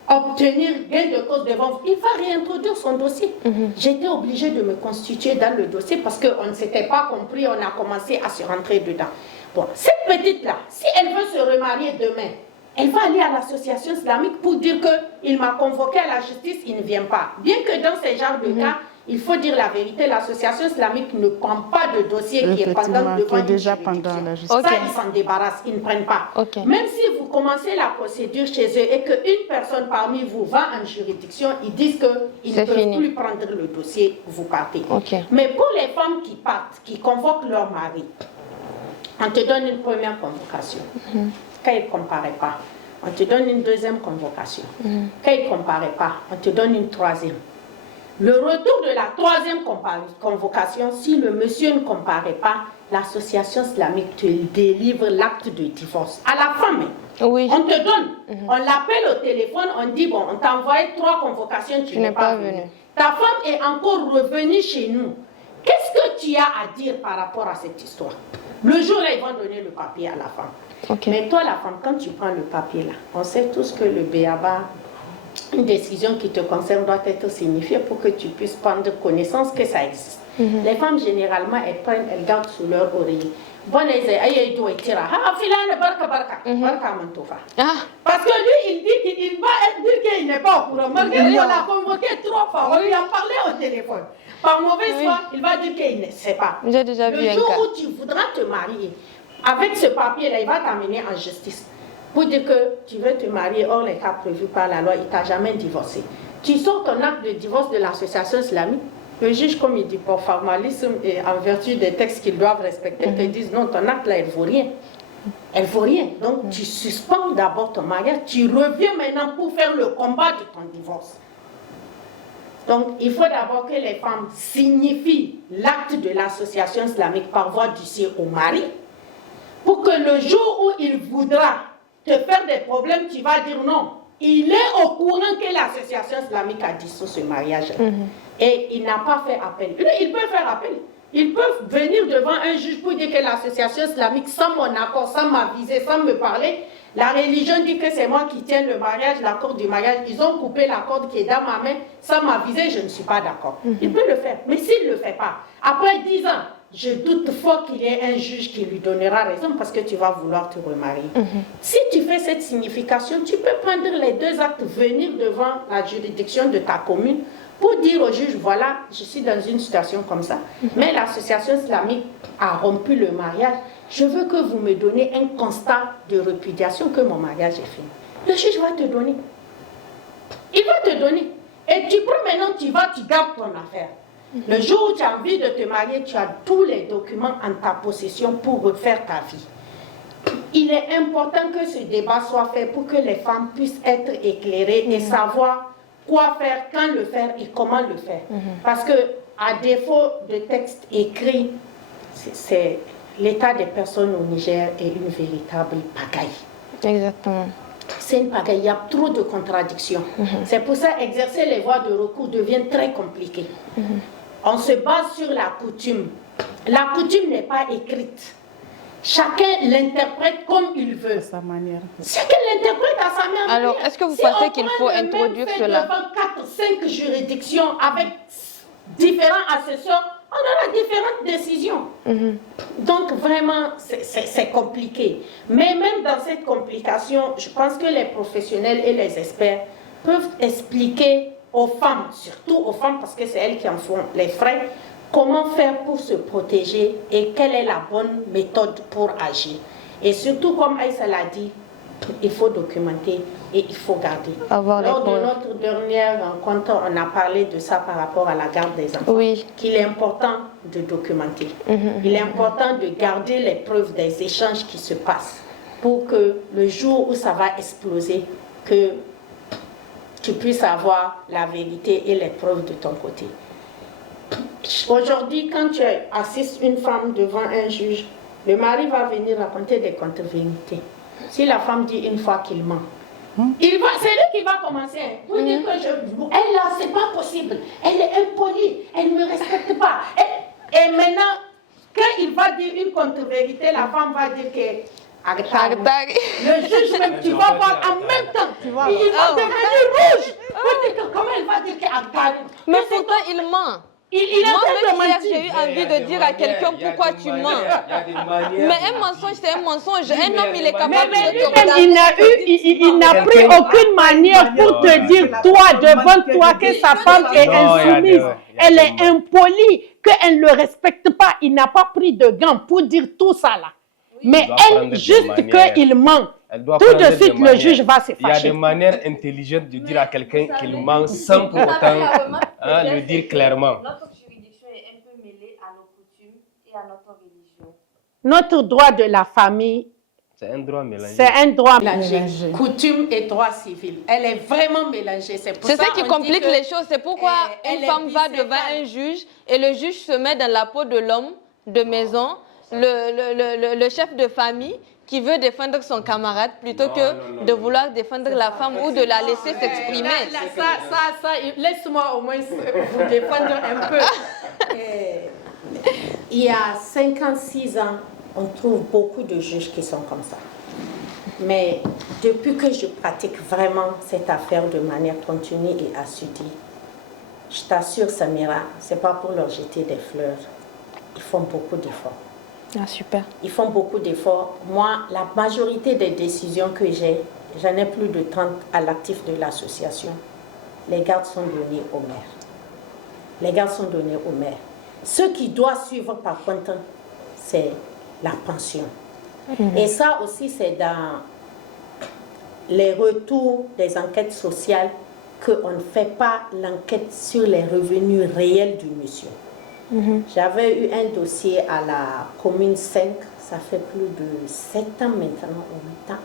obtenir gain de cause devant vous, il va réintroduire son dossier. J'étais obligée de me constituer dans le dossier parce qu'on ne s'était pas compris, on a commencé à se rentrer dedans. Bon, cette petite-là, si elle veut se remarier demain, elle va aller à l'association islamique pour dire qu'il m'a convoqué à la justice, il ne vient pas. Bien que dans ce genre de cas, il faut dire la vérité, l'association islamique ne prend pas de dossier qui est pendant devant déjà pendant la justice. Ça, ils s'en débarrassent, ils ne prennent pas. Même si vous commencez la procédure chez eux et qu'une personne parmi vous va en juridiction, ils disent qu'ils ne peuvent plus prendre le dossier, vous partez. Mais pour les femmes qui partent, qui convoquent leur mari, on te donne une première convocation. Quand il ne comparait pas, on te donne une deuxième convocation. Quand il ne comparait pas, on te donne une troisième. Le retour de la troisième convocation, si le monsieur ne comparait pas, l'association islamique te délivre l'acte de divorce. À la fin, on te donne, on l'appelle au téléphone, on dit, bon, on t'a envoyé 3 convocations, tu n'es pas venu. Ta femme est encore revenue chez nous. Qu'est-ce que tu as à dire par rapport à cette histoire? Le jour-là, ils vont donner le papier à la femme. Mais toi, la femme, quand tu prends le papier là, on sait tous que le BABA, une décision qui te concerne doit être signifiée pour que tu puisses prendre connaissance que ça existe. Les femmes, généralement, elles prennent, elles gardent sous leur oreiller. Parce que lui, il dit qu'il va dire qu'il n'est pas au courant. Malgré qu'on l'a convoqué 3 fois, on lui a parlé au téléphone. Par mauvaise foi, il va dire qu'il ne sait pas. J'ai déjà vu un cas. Le jour où tu voudras te marier, avec ce papier-là, il va t'amener en justice. Pour dire que tu veux te marier hors les cas prévus par la loi, il ne t'a jamais divorcé. Tu sors ton acte de divorce de l'association islamique, le juge, comme il dit, pour formalisme et en vertu des textes qu'ils doivent respecter, te disent non, ton acte là, elle ne vaut rien. Elle ne vaut rien. Donc tu suspends d'abord ton mariage, tu reviens maintenant pour faire le combat de ton divorce. Donc il faut d'abord que les femmes signifient l'acte de l'association islamique par voie d'huissier au mari, pour que le jour où il voudra te faire des problèmes, tu vas dire non. Il est au courant que l'association islamique a dissous ce mariage. Et il n'a pas fait appel. Lui, il peut faire appel. Ils peuvent venir devant un juge pour dire que l'association islamique, sans mon accord, sans m'aviser, sans me parler, la religion dit que c'est moi qui tiens le mariage, l'accord du mariage. Ils ont coupé la corde qui est dans ma main, sans m'aviser, je ne suis pas d'accord. Il peut le faire. Mais s'il ne le fait pas, après 10 ans, je doute fort qu'il y ait un juge qui lui donnera raison parce que tu vas vouloir te remarier. Si tu fais cette signification, tu peux prendre les 2 actes, venir devant la juridiction de ta commune pour dire au juge, voilà, je suis dans une situation comme ça, mais l'association islamique a rompu le mariage. Je veux que vous me donnez un constat de répudiation que mon mariage est fini. Le juge va te donner. Il va te donner. Et tu prends maintenant, tu vas, tu gardes ton affaire. Le jour où tu as envie de te marier, tu as tous les documents en ta possession pour refaire ta vie. Il est important que ce débat soit fait pour que les femmes puissent être éclairées et savoir quoi faire, quand le faire et comment le faire. Parce que, à défaut de textes écrits, c'est l'état des personnes au Niger est une véritable pagaille. Exactement. C'est une pagaille, il y a trop de contradictions. C'est pour ça qu'exercer les voies de recours devient très compliqué. On se base sur la coutume. La coutume n'est pas écrite. Chacun l'interprète comme il veut. À sa manière. Chacun l'interprète à sa manière. Alors, est-ce que vous pensez qu'il faut introduire cela? Devant 4-5 juridictions avec différents assesseurs, on aura différentes décisions. Donc, vraiment, c'est compliqué. Mais même dans cette complication, je pense que les professionnels et les experts peuvent expliquer aux femmes, surtout aux femmes parce que c'est elles qui en font les frais, comment faire pour se protéger et quelle est la bonne méthode pour agir. Et surtout, comme Aïssa l'a dit, il faut documenter et il faut garder. Lors de notre dernière rencontre, on a parlé de ça par rapport à la garde des enfants. Oui. Qu'il est important de documenter. Il est important de garder les preuves des échanges qui se passent pour que le jour où ça va exploser, que tu puisses avoir la vérité et les preuves de ton côté. Aujourd'hui, quand tu assistes une femme devant un juge, le mari va venir raconter des contre-vérités. Si la femme dit une fois qu'il ment, c'est lui qui va commencer. Vous dites que elle là, c'est pas possible. Elle est impolie, elle ne me respecte pas. Et maintenant, quand il va dire une contre-vérité, la femme va dire que le juge même, tu vas voir en même temps, il va devenir rouge. Comment elle va dire que mais pourtant il ment. Moi, même hier, j'ai eu envie de dire à quelqu'un pourquoi tu mens. Mais un mensonge, c'est un mensonge. Un homme, il est capable de te regarder. Il n'a pris aucune manière pour te dire, toi, devant toi, que sa femme est insoumise. Elle est impolie, qu'elle ne le respecte pas. Il n'a pas pris de gants pour dire tout ça là. Mais elle, juste qu'il ment. Tout de suite, le juge va se fâcher. Il y a des manières intelligentes de dire à quelqu'un qu'il ment sans pour autant le dire clairement. Notre juridiction est un peu mêlée à nos coutumes et à notre religion. Notre droit de la famille, c'est un droit mélangé. C'est un droit mélangé. Coutume et droit civil. Elle est vraiment mélangée. C'est ça qui complique les choses. C'est pourquoi une femme va devant un juge et le juge se met dans la peau de l'homme de maison, le chef de famille, qui veut défendre son camarade plutôt que de vouloir défendre la femme ou de la laisser s'exprimer. Laisse-moi au moins vous défendre un peu. Il y a 56 ans, on trouve beaucoup de juges qui sont comme ça. Mais depuis que je pratique vraiment cette affaire de manière continue et assidue, je t'assure, Samira, ce n'est pas pour leur jeter des fleurs. Ils font beaucoup d'efforts. Ah, super. Ils font beaucoup d'efforts. Moi, la majorité des décisions que j'ai, j'en ai plus de 30 à l'actif de l'association. Les gardes sont donnés au maire. Les gardes sont donnés au maire. Ce qui doit suivre, par contre, c'est la pension. Et ça aussi, c'est dans les retours des enquêtes sociales qu'on ne fait pas l'enquête sur les revenus réels du monsieur. J'avais eu un dossier à la commune 5, ça fait plus de 7 ans maintenant, ou 8 ans.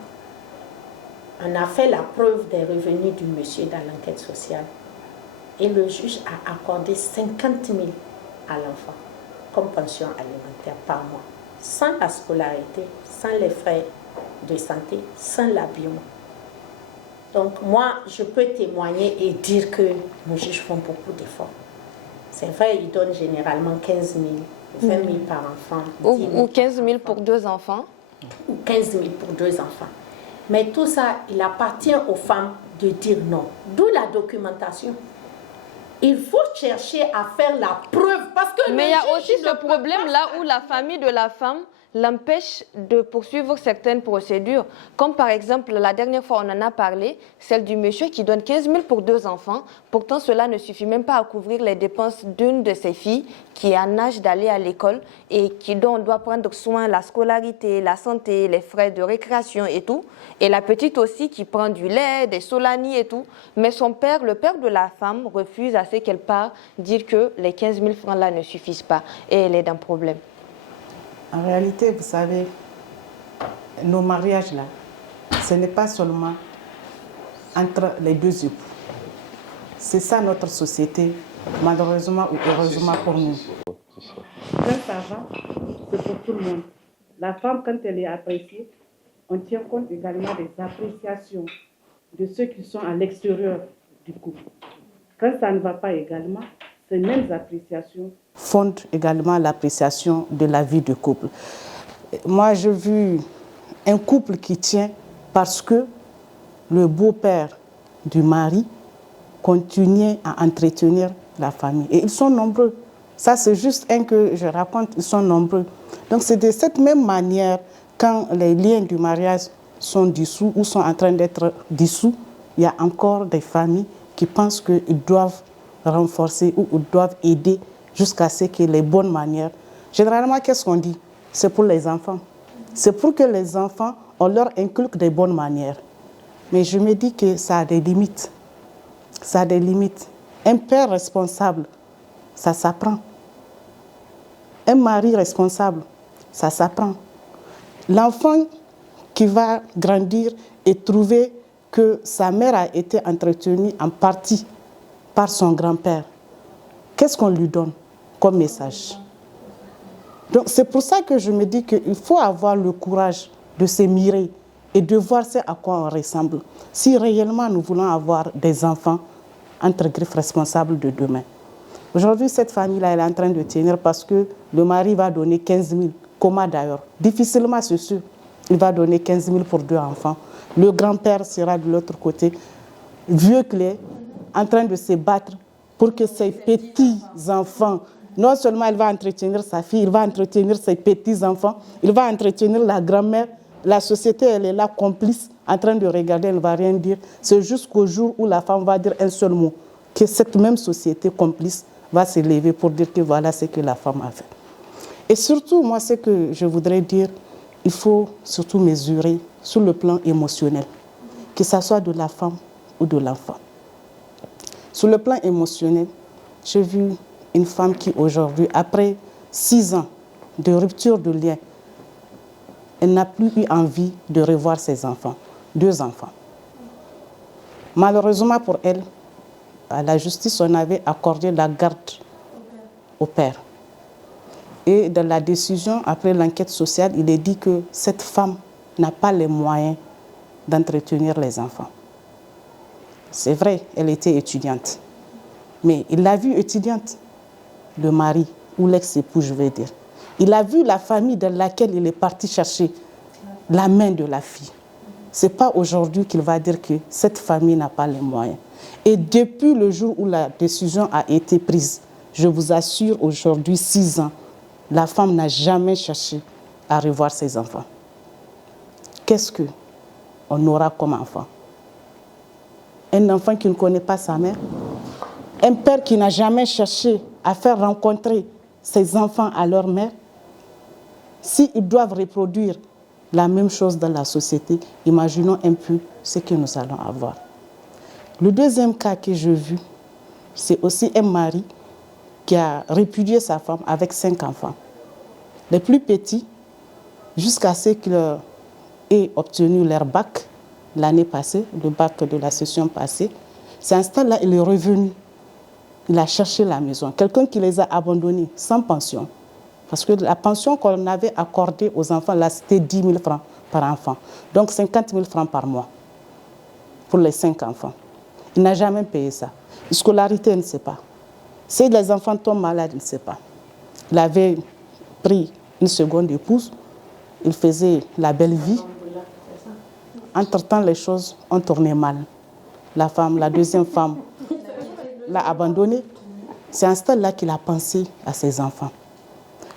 On a fait la preuve des revenus du monsieur dans l'enquête sociale. Et le juge a accordé 50 000 à l'enfant comme pension alimentaire par mois, sans la scolarité, sans les frais de santé, sans l'habillement. Donc moi, je peux témoigner et dire que nos juges font beaucoup d'efforts. C'est vrai, ils donnent généralement 15 000, 20 000 par enfant. Ou 15 000 pour 2 enfants. Ou 15 000 pour 2 enfants. Mais tout ça, il appartient aux femmes de dire non. D'où la documentation. Il faut chercher à faire la preuve. Parce que mais il y a aussi ce problème-là où la famille de la femme l'empêche de poursuivre certaines procédures. Comme par exemple, la dernière fois on en a parlé, celle du monsieur qui donne 15 000 pour 2 enfants. Pourtant, cela ne suffit même pas à couvrir les dépenses d'une de ses filles qui est en âge d'aller à l'école et dont on doit prendre soin, la scolarité, la santé, les frais de récréation et tout. Et la petite aussi qui prend du lait, des Solani et tout. Mais son père, le père de la femme, refuse à ce qu'elle parte dire que les 15 000 francs là ne suffisent pas et elle est dans le problème. En réalité, vous savez, nos mariages là, ce n'est pas seulement entre les deux époux. C'est ça notre société, malheureusement ou heureusement pour nous. Quand ça va, c'est pour tout le monde. La femme, quand elle est appréciée, on tient compte également des appréciations de ceux qui sont à l'extérieur du couple. Quand ça ne va pas également, ces mêmes appréciations fondent également l'appréciation de la vie de couple. Moi, j'ai vu un couple qui tient parce que le beau-père du mari continuait à entretenir la famille. Et ils sont nombreux. Ça, c'est juste un que je raconte, ils sont nombreux. Donc, c'est de cette même manière, quand les liens du mariage sont dissous ou sont en train d'être dissous, il y a encore des familles qui pensent qu'ils doivent renforcer ou ils doivent aider jusqu'à ce que les bonnes manières. Généralement, qu'est-ce qu'on dit? C'est pour les enfants. C'est pour que les enfants, on leur inculque des bonnes manières. Mais je me dis que ça a des limites. Ça a des limites. Un père responsable, ça s'apprend. Un mari responsable, ça s'apprend. L'enfant qui va grandir et trouver que sa mère a été entretenue en partie par son grand-père, qu'est-ce qu'on lui donne comme message? Donc c'est pour ça que je me dis qu'il faut avoir le courage de se mirer et de voir ce à quoi on ressemble. Si réellement nous voulons avoir des enfants entre griffes responsables de demain. Aujourd'hui, cette famille-là, elle est en train de tenir parce que le mari va donner 15 000. Comment d'ailleurs? Difficilement, c'est sûr. Il va donner 15 000 pour 2 enfants. Le grand-père sera de l'autre côté, vieux clé, en train de se battre pour que ses petits-enfants, non seulement il va entretenir sa fille, il va entretenir ses petits-enfants, il va entretenir la grand-mère. La société, elle est là, complice, en train de regarder, elle ne va rien dire. C'est jusqu'au jour où la femme va dire un seul mot, que cette même société complice va se lever pour dire que voilà ce que la femme a fait. Et surtout, moi, ce que je voudrais dire, il faut surtout mesurer sur le plan émotionnel, que ce soit de la femme ou de l'enfant. Sur le plan émotionnel, j'ai vu une femme qui aujourd'hui, après 6 ans de rupture de lien, elle n'a plus eu envie de revoir ses enfants, 2 enfants. Malheureusement pour elle, à la justice, on avait accordé la garde au père. Et dans la décision, après l'enquête sociale, il est dit que cette femme n'a pas les moyens d'entretenir les enfants. C'est vrai, elle était étudiante. Mais il l'a vue étudiante, le mari, ou l'ex-époux, je vais dire. Il a vu la famille dans laquelle il est parti chercher la main de la fille. Ce n'est pas aujourd'hui qu'il va dire que cette famille n'a pas les moyens. Et depuis le jour où la décision a été prise, je vous assure, aujourd'hui, 6 ans, la femme n'a jamais cherché à revoir ses enfants. Qu'est-ce qu'on aura comme enfant? Un enfant qui ne connaît pas sa mère? Un père qui n'a jamais cherché à faire rencontrer ses enfants à leur mère? S'ils doivent reproduire la même chose dans la société, imaginons un peu ce que nous allons avoir. Le deuxième cas que j'ai vu, c'est aussi un mari qui a répudié sa femme avec 5 enfants. Les plus petits, jusqu'à ce qu'ils aient obtenu leur bac l'année passée, le bac de la session passée, c'est un stade-là, il est revenu. Il a cherché la maison. Quelqu'un qui les a abandonnés sans pension. Parce que la pension qu'on avait accordée aux enfants, là, c'était 10 000 francs par enfant. Donc 50 000 francs par mois pour les 5 enfants. Il n'a jamais payé ça. Scolarité, il ne sait pas. Si les enfants tombent malades, il ne sait pas. Il avait pris une seconde épouse. Il faisait la belle vie. Entre-temps, les choses ont tourné mal. La femme, la deuxième femme, l'a abandonné. C'est à ce stade-là qu'il a pensé à ses enfants.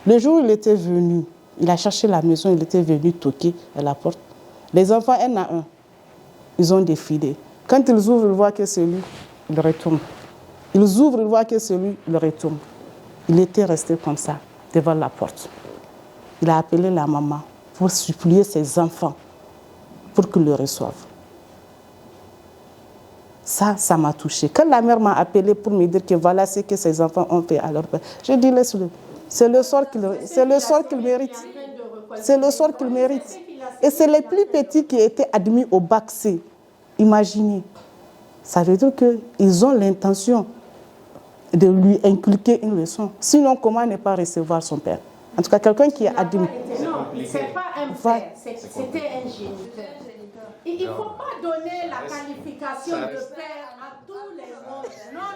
Le jour où il était venu, il a cherché la maison, il était venu toquer à la porte. Les enfants, un à un, ils ont défilé. Quand ils ouvrent, ils voient que c'est lui, il retourne. Ils ouvrent, ils voient que c'est lui, il retourne. Il était resté comme ça, devant la porte. Il a appelé la maman pour supplier ses enfants pour qu'ils le reçoivent. Ça m'a touchée. Quand la mère m'a appelé pour me dire que voilà ce que ses enfants ont fait à leur père, je dis laisse-le. C'est le sort qu'il mérite. C'est le sort qu'il mérite. Et c'est les plus petits qui étaient admis au bac C. Imaginez. Ça veut dire qu'ils ont l'intention de lui inculquer une leçon. Sinon, comment ne pas recevoir son père? En tout cas, quelqu'un qui est admis. Non, ce n'est pas un père, c'était un géniteur. Il ne faut pas donner la qualification de père à tous les mondes. Non.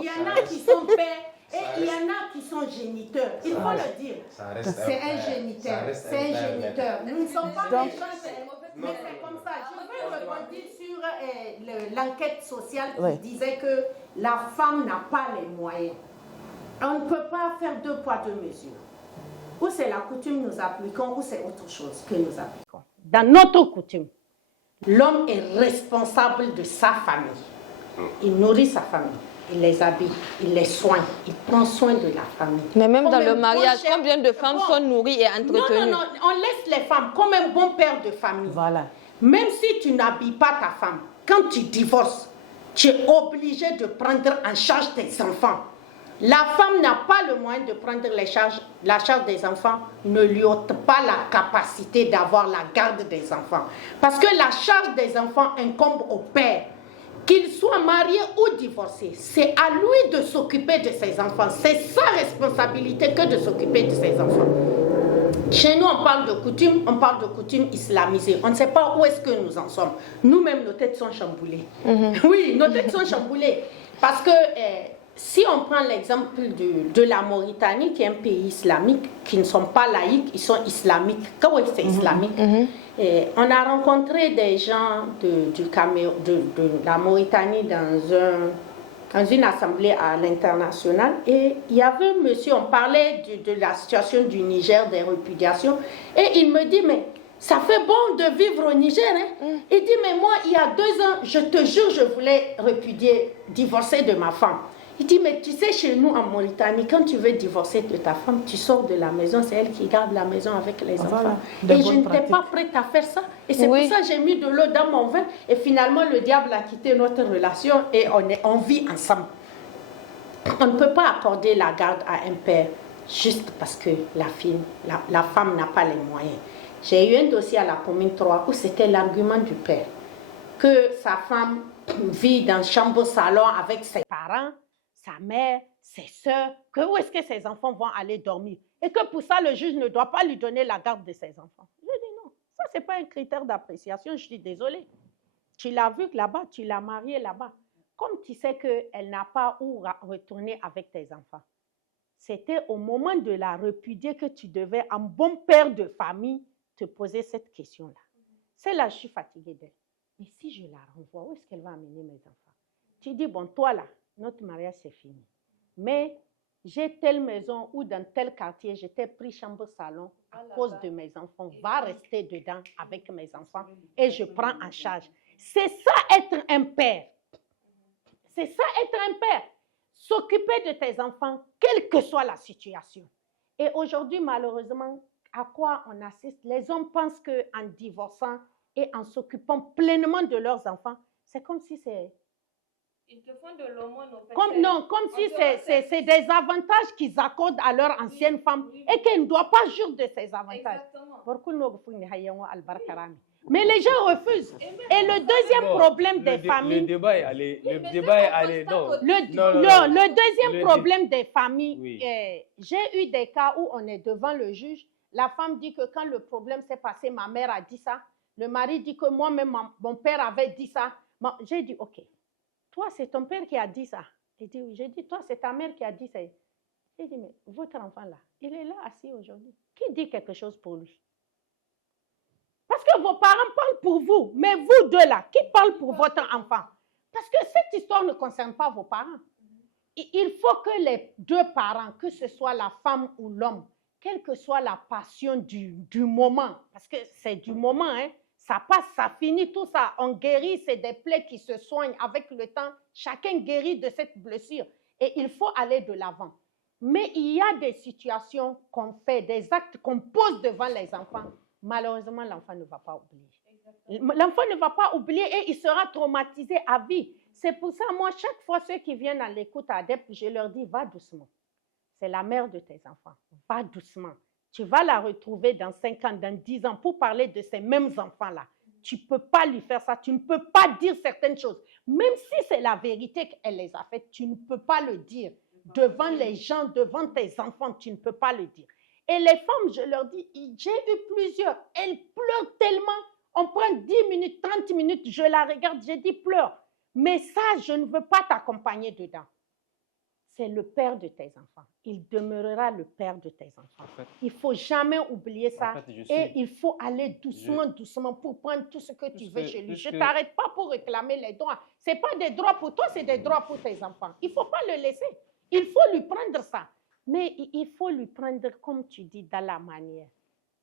Il y en a qui sont pères et il y en a qui sont géniteurs. Il faut le dire. C'est un géniteur. C'est un géniteur. Nous ne sommes pas méchants, mais c'est comme ça. Je veux rebondir sur l'enquête sociale qui disait que la femme n'a pas les moyens. On ne peut pas faire 2 poids 2 mesures. Ou c'est la coutume nous appliquons, ou c'est autre chose que nous appliquons. Dans notre coutume, L'homme est responsable de sa famille. Il nourrit sa famille, il les habille, il les soigne, il prend soin de la famille. Mais même dans le mariage, combien de femmes sont nourries et entretenues? Non, on laisse les femmes comme un bon père de famille. Voilà. Même si tu n'habilles pas ta femme, quand tu divorces, tu es obligé de prendre en charge tes enfants. La femme n'a pas le moyen de prendre la charge des enfants, ne lui ôte pas la capacité d'avoir la garde des enfants. Parce que la charge des enfants incombe au père. Qu'il soit marié ou divorcé, c'est à lui de s'occuper de ses enfants. C'est sa responsabilité que de s'occuper de ses enfants. Chez nous, on parle de coutumes islamisées. On ne sait pas où est-ce que nous en sommes. Nous-mêmes, nos têtes sont chamboulées. Oui, nos têtes sont chamboulées. Parce que si on prend l'exemple de la Mauritanie, qui est un pays islamique, qui ne sont pas laïcs, ils sont islamiques. Comment c'est islamique? On a rencontré des gens de la Mauritanie dans une assemblée à l'international, et il y avait un monsieur, on parlait de la situation du Niger, des répudiations, et il me dit, mais ça fait bon de vivre au Niger, hein? Il dit, mais moi, il y a 2 ans, je te jure, je voulais divorcer de ma femme. Il dit, mais tu sais, chez nous en Mauritanie, quand tu veux divorcer de ta femme, tu sors de la maison, c'est elle qui garde la maison avec les enfants. Et je n'étais pas prête à faire ça. Et c'est pour ça que j'ai mis de l'eau dans mon vin. Et finalement, le diable a quitté notre relation et on vit ensemble. On ne peut pas accorder la garde à un père juste parce que la femme n'a pas les moyens. J'ai eu un dossier à la commune 3 où c'était l'argument du père. Que sa femme vit dans chambre-salon avec ses parents, sa mère, ses soeurs, que où est-ce que ses enfants vont aller dormir? Et que pour ça, le juge ne doit pas lui donner la garde de ses enfants. Je dis non, ça, ce n'est pas un critère d'appréciation, je suis désolée. Tu l'as vu là-bas, tu l'as mariée là-bas. Comme tu sais qu'elle n'a pas où retourner avec tes enfants. C'était au moment de la repudier que tu devais, en bon père de famille, te poser cette question-là. C'est là, je suis fatiguée d'elle. Mais si je la renvoie, où est-ce qu'elle va amener mes enfants? Tu dis, bon, toi là, notre mariage c'est fini. Mais j'ai telle maison ou dans tel quartier, j'étais pris chambre-salon à cause de mes enfants. Va rester dedans avec mes enfants et je prends en charge. C'est ça être un père. C'est ça être un père. S'occuper de tes enfants, quelle que soit la situation. Et aujourd'hui, malheureusement, à quoi on assiste? Les hommes pensent qu'en divorçant et en s'occupant pleinement de leurs enfants, c'est comme si c'est... Ils te font de l'aumône, en fait. Comme si c'est des avantages qu'ils accordent à leur ancienne femme et qu'elle ne doit pas jurer de ces avantages. Mais les gens refusent. Et le deuxième problème des familles... Le débat est allé... Le deuxième problème des familles, j'ai eu des cas où on est devant le juge. La femme dit que quand le problème s'est passé, ma mère a dit ça. Le mari dit que moi-même, mon père avait dit ça. J'ai dit, OK. Toi, c'est ton père qui a dit ça. Il dit, oui. J'ai dit, toi, c'est ta mère qui a dit ça. J'ai dit, mais votre enfant là, il est là assis aujourd'hui. Qui dit quelque chose pour lui? Parce que vos parents parlent pour vous, mais vous deux là, qui parle pour votre enfant? Parce que cette histoire ne concerne pas vos parents. Il faut que les deux parents, que ce soit la femme ou l'homme, quelle que soit la passion du moment, parce que c'est du moment, hein, ça passe, ça finit, tout ça, on guérit, c'est des plaies qui se soignent avec le temps. Chacun guérit de cette blessure et il faut aller de l'avant. Mais il y a des situations qu'on fait, des actes qu'on pose devant les enfants. Malheureusement, l'enfant ne va pas oublier. L'enfant ne va pas oublier et il sera traumatisé à vie. C'est pour ça, moi, chaque fois, ceux qui viennent à l'écoute ADEP, je leur dis, va doucement. C'est la mère de tes enfants. Va doucement. Tu vas la retrouver dans 5 ans, dans 10 ans pour parler de ces mêmes enfants-là. Tu ne peux pas lui faire ça. Tu ne peux pas dire certaines choses. Même si c'est la vérité qu'elle les a faites, tu ne peux pas le dire. Devant les gens, devant tes enfants, tu ne peux pas le dire. Et les femmes, je leur dis, j'ai eu plusieurs. Elles pleurent tellement. On prend 10 minutes, 30 minutes, je la regarde, j'ai dit pleure. Mais ça, je ne veux pas t'accompagner dedans. C'est le père de tes enfants. Il demeurera le père de tes enfants. En fait, il ne faut jamais oublier ça. Et il faut aller doucement, doucement pour prendre tout ce que tu veux chez lui. Je ne t'arrête pas pour réclamer les droits. Ce n'est pas des droits pour toi, c'est des droits pour tes enfants. Il ne faut pas le laisser. Il faut lui prendre ça. Mais il faut lui prendre, comme tu dis, dans la manière.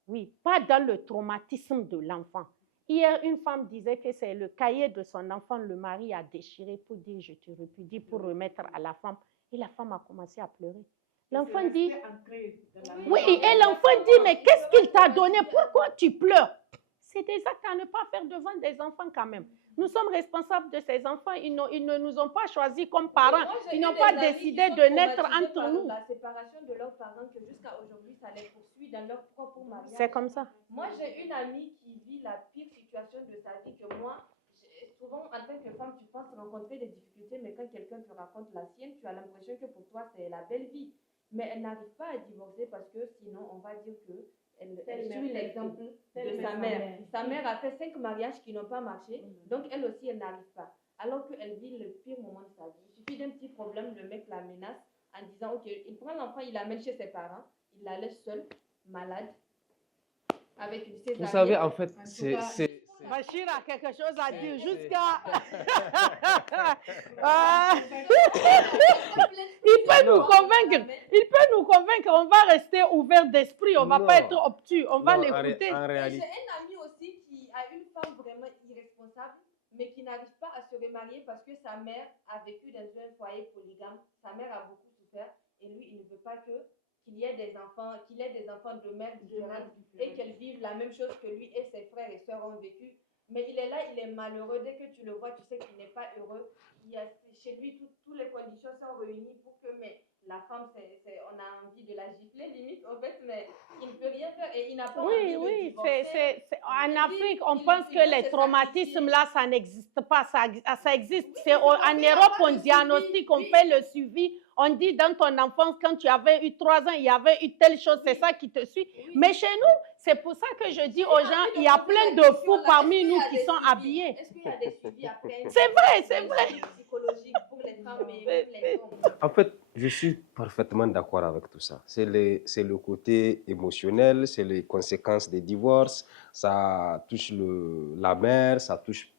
Oui, pas dans le traumatisme de l'enfant. Hier, une femme disait que c'est le cahier de son enfant, le mari a déchiré pour dire je te repudie, pour remettre à la femme. Et la femme a commencé à pleurer. L'enfant dit, oui, et l'enfant dit, mais qu'est-ce qu'il t'a donné? Pourquoi tu pleures? C'est des actes à ne pas faire devant des enfants quand même. Nous sommes responsables de ces enfants. Ils ne nous ont pas choisis comme parents. Ils n'ont pas décidé de naître entre nous. La séparation de leurs parents, que jusqu'à aujourd'hui, ça les poursuit dans leur propre mariage. C'est comme ça. Moi, j'ai une amie qui vit la pire situation de sa vie que moi. Souvent, en tant que femme, tu penses rencontrer des difficultés, mais quand quelqu'un te raconte la sienne, tu as l'impression que pour toi, c'est la belle vie. Mais elle n'arrive pas à divorcer parce que sinon, on va dire que elle suit l'exemple de sa mère. Sa mère a fait 5 mariages qui n'ont pas marché, donc elle aussi, elle n'arrive pas. Alors qu'elle vit le pire moment de sa vie. Il suffit d'un petit problème, le mec la menace en disant, ok, il prend l'enfant, il l'amène chez ses parents, il la laisse seule, malade, avec une césarienne. Vous savez, en fait, Bachir a quelque chose à dire jusqu'à... Il peut nous convaincre, on va rester ouvert d'esprit, on ne va pas être obtus, on va l'écouter. J'ai un ami aussi qui a une femme vraiment irresponsable, mais qui n'arrive pas à se remarier parce que sa mère a vécu dans un foyer polygame. Sa mère a beaucoup souffert et lui, il ne veut pas qu'il ait des enfants de mères différentes et qu'elles vivent la même chose que lui et ses frères et sœurs ont vécu. Mais il est là, il est malheureux. Dès que tu le vois, tu sais qu'il n'est pas heureux. Chez lui, toutes les conditions sont réunies pour que... Mais la femme, on a envie de la gifler, limite, en fait, mais il ne peut rien faire et il n'a pas envie de divorcer. En Afrique, on pense que les traumatismes, là, ça n'existe pas. Ça existe. En Europe, on diagnostique, on fait le suivi. On dit dans ton enfance, quand tu avais eu 3 ans, il y avait eu telle chose, c'est ça qui te suit. Oui. Mais chez nous, c'est pour ça que je dis aux gens, il y a plein de fous parmi nous qui sont habillés. Est-ce qu'il y a des suivis après? C'est vrai. Psychologique pour les femmes et pour les hommes. En fait, je suis parfaitement d'accord avec tout ça. C'est le côté émotionnel, c'est les conséquences des divorces, ça touche la mère, ça touche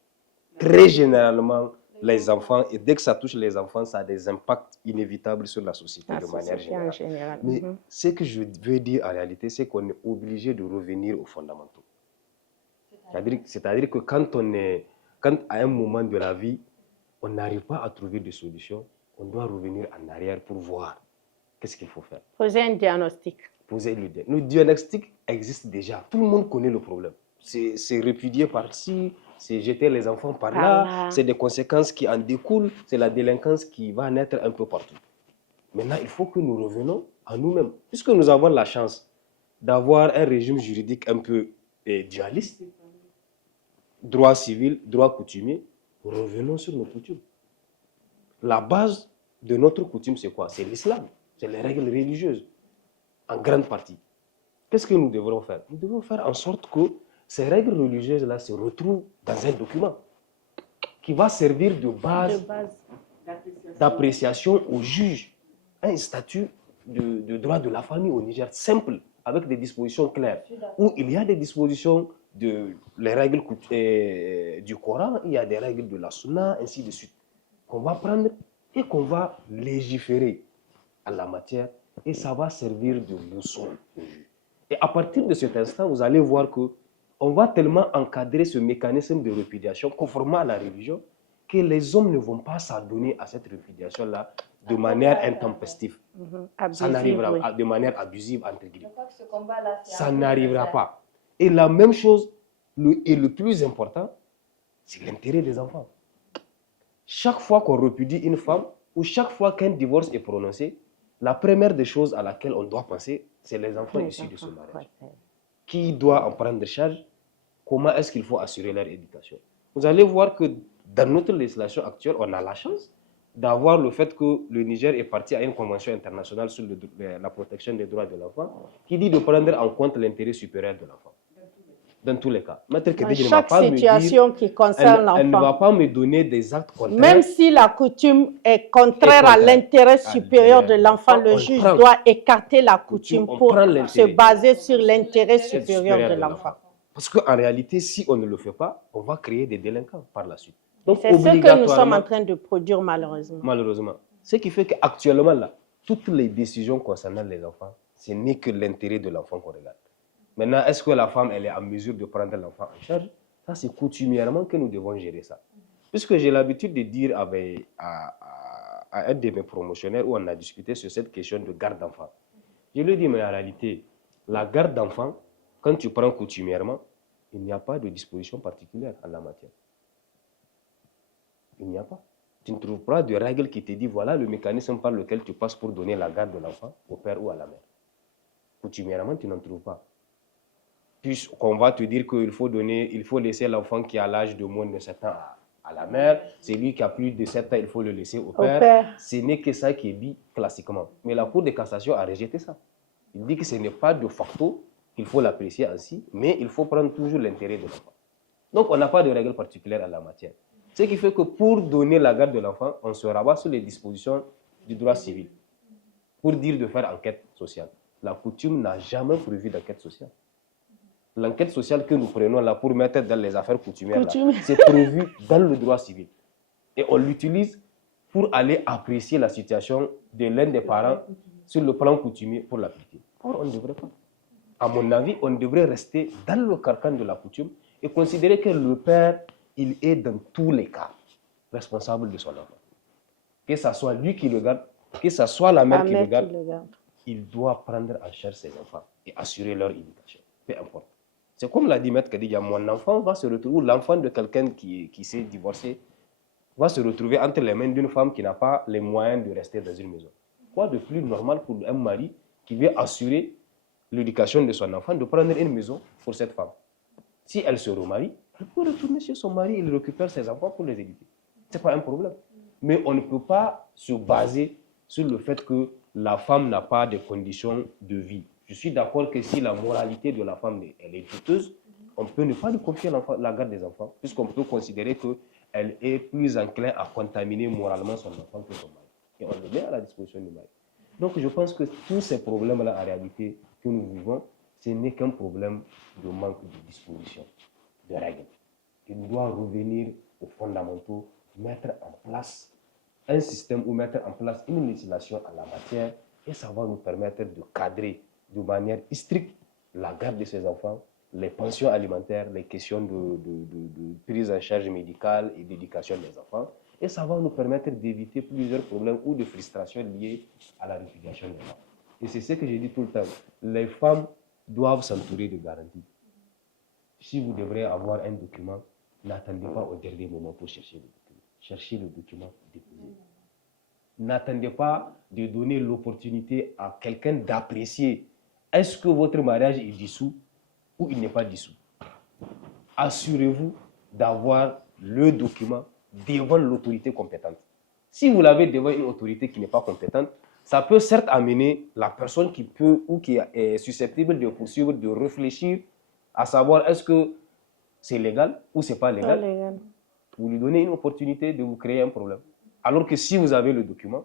très généralement les enfants. Et dès que ça touche les enfants, ça a des impacts inévitables sur la société de manière générale. Mais ce que je veux dire en réalité, c'est qu'on est obligé de revenir aux fondamentaux. C'est-à-dire que quand à un moment de la vie, on n'arrive pas à trouver de solution, on doit revenir en arrière pour voir qu'est-ce qu'il faut faire. Poser un diagnostic. Le diagnostic existe déjà. Tout le monde connaît le problème. C'est répudier par-ci, c'est jeter les enfants par là, c'est des conséquences qui en découlent, c'est la délinquance qui va naître un peu partout. Maintenant, il faut que nous revenons à nous-mêmes. Puisque nous avons la chance d'avoir un régime juridique un peu dualiste, droit civil, droit coutumier, revenons sur nos coutumes. La base de notre coutume, c'est quoi? C'est l'islam, c'est les règles religieuses, en grande partie. Qu'est-ce que nous devrons faire? Nous devons faire en sorte que ces règles religieuses-là se retrouvent dans un document qui va servir de base d'appréciation aux juges. Un statut de droit de la famille au Niger simple, avec des dispositions claires, où il y a des dispositions les règles du Coran, il y a des règles de la Sunna, ainsi de suite, qu'on va prendre et qu'on va légiférer en la matière, et ça va servir de boussole. Et à partir de cet instant, vous allez voir que on va tellement encadrer ce mécanisme de répudiation conformément à la religion que les hommes ne vont pas s'adonner à cette répudiation-là de manière intempestive. Ça n'arrivera de manière abusive, entre guillemets. Ça n'arrivera pas. Et la même chose, le plus important, c'est l'intérêt des enfants. Chaque fois qu'on répudie une femme ou chaque fois qu'un divorce est prononcé, la première des choses à laquelle on doit penser, c'est les enfants issus de ce mariage. Qui doit en prendre charge? Comment est-ce qu'il faut assurer leur éducation? Vous allez voir que dans notre législation actuelle, on a la chance d'avoir le fait que le Niger est parti à une convention internationale sur la protection des droits de l'enfant qui dit de prendre en compte l'intérêt supérieur de l'enfant. Dans tous les cas. Chaque situation qui concerne l'enfant. Elle ne va pas me donner des actes contraires. Même si la coutume est contraire à l'intérêt supérieur de l'enfant, le juge doit écarter la coutume pour se baser sur l'intérêt supérieur de l'enfant. Parce qu'en réalité, si on ne le fait pas, on va créer des délinquants par la suite. C'est ce que nous sommes en train de produire malheureusement. Malheureusement. Ce qui fait qu'actuellement, là, toutes les décisions concernant les enfants, ce n'est que l'intérêt de l'enfant qu'on regarde. Maintenant, est-ce que la femme elle est en mesure de prendre l'enfant en charge? Ça, c'est coutumièrement que nous devons gérer ça. Puisque j'ai l'habitude de dire à un de mes promotionnaires où on a discuté sur cette question de garde d'enfants. Je lui dis, mais en réalité, la garde d'enfants, quand tu prends coutumièrement, il n'y a pas de disposition particulière en la matière. Il n'y a pas. Tu ne trouves pas de règle qui te dit, voilà le mécanisme par lequel tu passes pour donner la garde de l'enfant au père ou à la mère. Coutumièrement, tu n'en trouves pas. Puisqu'on va te dire qu'il faut laisser l'enfant qui a l'âge de moins de 7 ans à la mère, c'est lui qui a plus de 7 ans, il faut le laisser au père. Ce n'est que ça qui est dit classiquement. Mais la Cour de cassation a rejeté ça. Il dit que ce n'est pas de facto qu'il faut l'apprécier ainsi, mais il faut prendre toujours l'intérêt de l'enfant. Donc, on n'a pas de règle particulière en la matière. Ce qui fait que pour donner la garde de l'enfant, on se rabat sur les dispositions du droit civil pour dire de faire enquête sociale. La coutume n'a jamais prévu d'enquête sociale. L'enquête sociale que nous prenons là pour mettre dans les affaires coutumières, c'est prévu dans le droit civil. Et on l'utilise pour aller apprécier la situation de l'un des parents sur le plan coutumier pour l'appliquer. Or, on ne devrait pas. À mon avis, on devrait rester dans le carcan de la coutume et considérer que le père, il est dans tous les cas responsable de son enfant. Que ce soit lui qui le garde, que ce soit la mère qui le garde, il doit prendre en charge ses enfants et assurer leur éducation. Peu importe. C'est comme l'a dit Maître Kadiga, mon enfant va se retrouver, ou l'enfant de quelqu'un qui s'est divorcé, va se retrouver entre les mains d'une femme qui n'a pas les moyens de rester dans une maison. Quoi de plus normal pour un mari qui veut assurer l'éducation de son enfant de prendre une maison pour cette femme? Si elle se remarie, elle peut retourner chez son mari, il récupère ses enfants pour les éduquer. Ce n'est pas un problème. Mais on ne peut pas se baser sur le fait que la femme n'a pas de conditions de vie. Je suis d'accord que si la moralité de la femme elle est douteuse, on peut ne pas lui confier la garde des enfants, puisqu'on peut considérer qu'elle est plus enclin à contaminer moralement son enfant que son mari. Et on le met à la disposition du mari. Donc je pense que tous ces problèmes-là, en réalité, que nous vivons, ce n'est qu'un problème de manque de disposition, de règles. Il doit revenir aux fondamentaux, mettre en place un système ou mettre en place une législation en la matière, et ça va nous permettre de cadrer de manière stricte la garde de ces enfants, les pensions alimentaires, les questions de prise en charge médicale et d'éducation des enfants, et ça va nous permettre d'éviter plusieurs problèmes ou de frustrations liées à la répudiation des enfants. Et c'est ce que j'ai dit tout le temps, les femmes doivent s'entourer de garanties. Si vous devrez avoir un document, n'attendez pas au dernier moment pour chercher le document. Cherchez le document, déposez. N'attendez pas de donner l'opportunité à quelqu'un d'apprécier est-ce que votre mariage est dissous ou il n'est pas dissous. Assurez-vous d'avoir le document devant l'autorité compétente. Si vous l'avez devant une autorité qui n'est pas compétente, ça peut certes amener la personne qui peut ou qui est susceptible de poursuivre, de réfléchir à savoir est-ce que c'est légal ou c'est pas légal. Vous lui donnez une opportunité de vous créer un problème. Alors que si vous avez le document,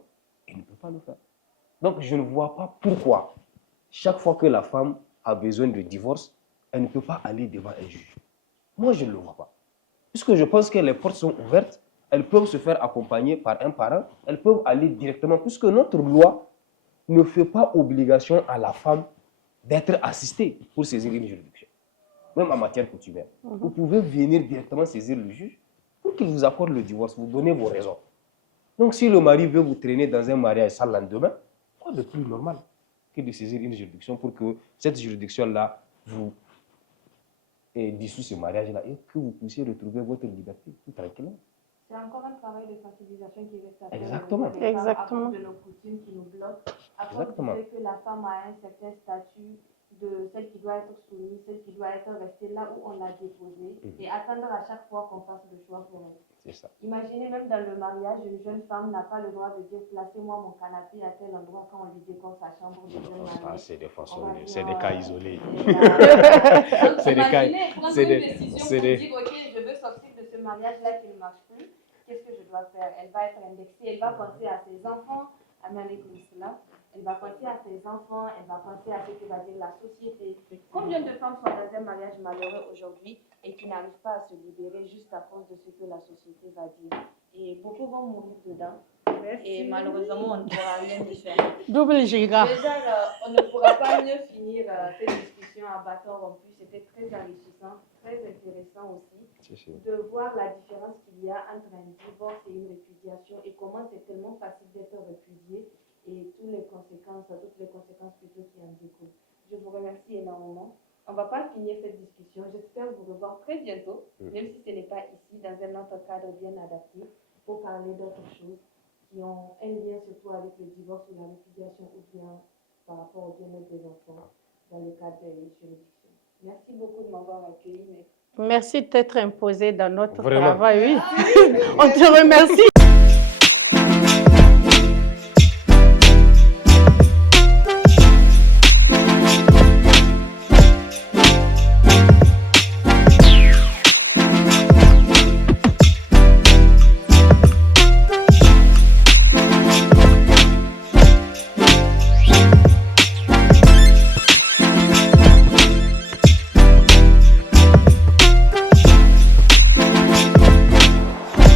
il ne peut pas le faire. Donc je ne vois pas pourquoi, chaque fois que la femme a besoin de divorce, elle ne peut pas aller devant un juge. Moi, je ne le vois pas. Puisque je pense que les portes sont ouvertes, elles peuvent se faire accompagner par un parent, elles peuvent aller directement, puisque notre loi ne fait pas obligation à la femme d'être assistée pour saisir une juridiction, même en matière coutumière. Vous pouvez venir directement saisir le juge pour qu'il vous accorde le divorce, vous donnez vos raisons. Donc si le mari veut vous traîner dans un mariage sans lendemain, quoi de plus normal que de saisir une juridiction pour que cette juridiction-là vous dissout ce mariage-là et que vous puissiez retrouver votre liberté tout tranquillement. C'est encore un travail de sensibilisation qui reste à faire. Exactement. Exactement. À cause de nos coutumes qui nous bloquent, à cause du fait que la femme a un certain statut de celle qui doit être soumise, celle qui doit être restée là où on l'a déposée et attendre à chaque fois qu'on fasse le choix pour elle. C'est ça. Imaginez même dans le mariage, une jeune femme n'a pas le droit de dire placez-moi mon canapé à tel endroit quand on lui décore sa chambre de jeune mariée. Ah, c'est des façons, c'est des cas isolés. C'est des cas. Prendre une décision pour dire ok, je veux sortir de ce mariage-là qui ne marche plus. Qu'est-ce que je dois faire? Elle va être indexée, elle va penser à ses enfants, à cela. Elle va penser à ses enfants, elle va penser à ce que va dire la société. Combien de femmes sont dans un mariage malheureux aujourd'hui et qui n'arrivent pas à se libérer juste à cause de ce que la société va dire? Et beaucoup vont mourir dedans. Merci. Et malheureusement, on ne pourra rien y faire. Double giga. Déjà, on ne pourra pas mieux finir cette discussion à bâton rompu. C'était très enrichissant, très intéressant aussi. de voir la différence qu'il y a entre un divorce et une répudiation et comment c'est tellement facile d'être répudié et toutes les conséquences plutôt qui en découlent. Je vous remercie énormément. On ne va pas finir cette discussion. J'espère vous revoir très bientôt, même si ce n'est pas ici, dans un autre cadre bien adapté, pour parler d'autres choses qui ont un lien surtout avec le divorce ou la répudiation ou bien par rapport au bien-être des enfants dans le cadre des juridictions. Merci beaucoup de m'avoir accueilli, maître. Merci de t'être imposé dans notre Vraiment. travail. Oui. On te remercie.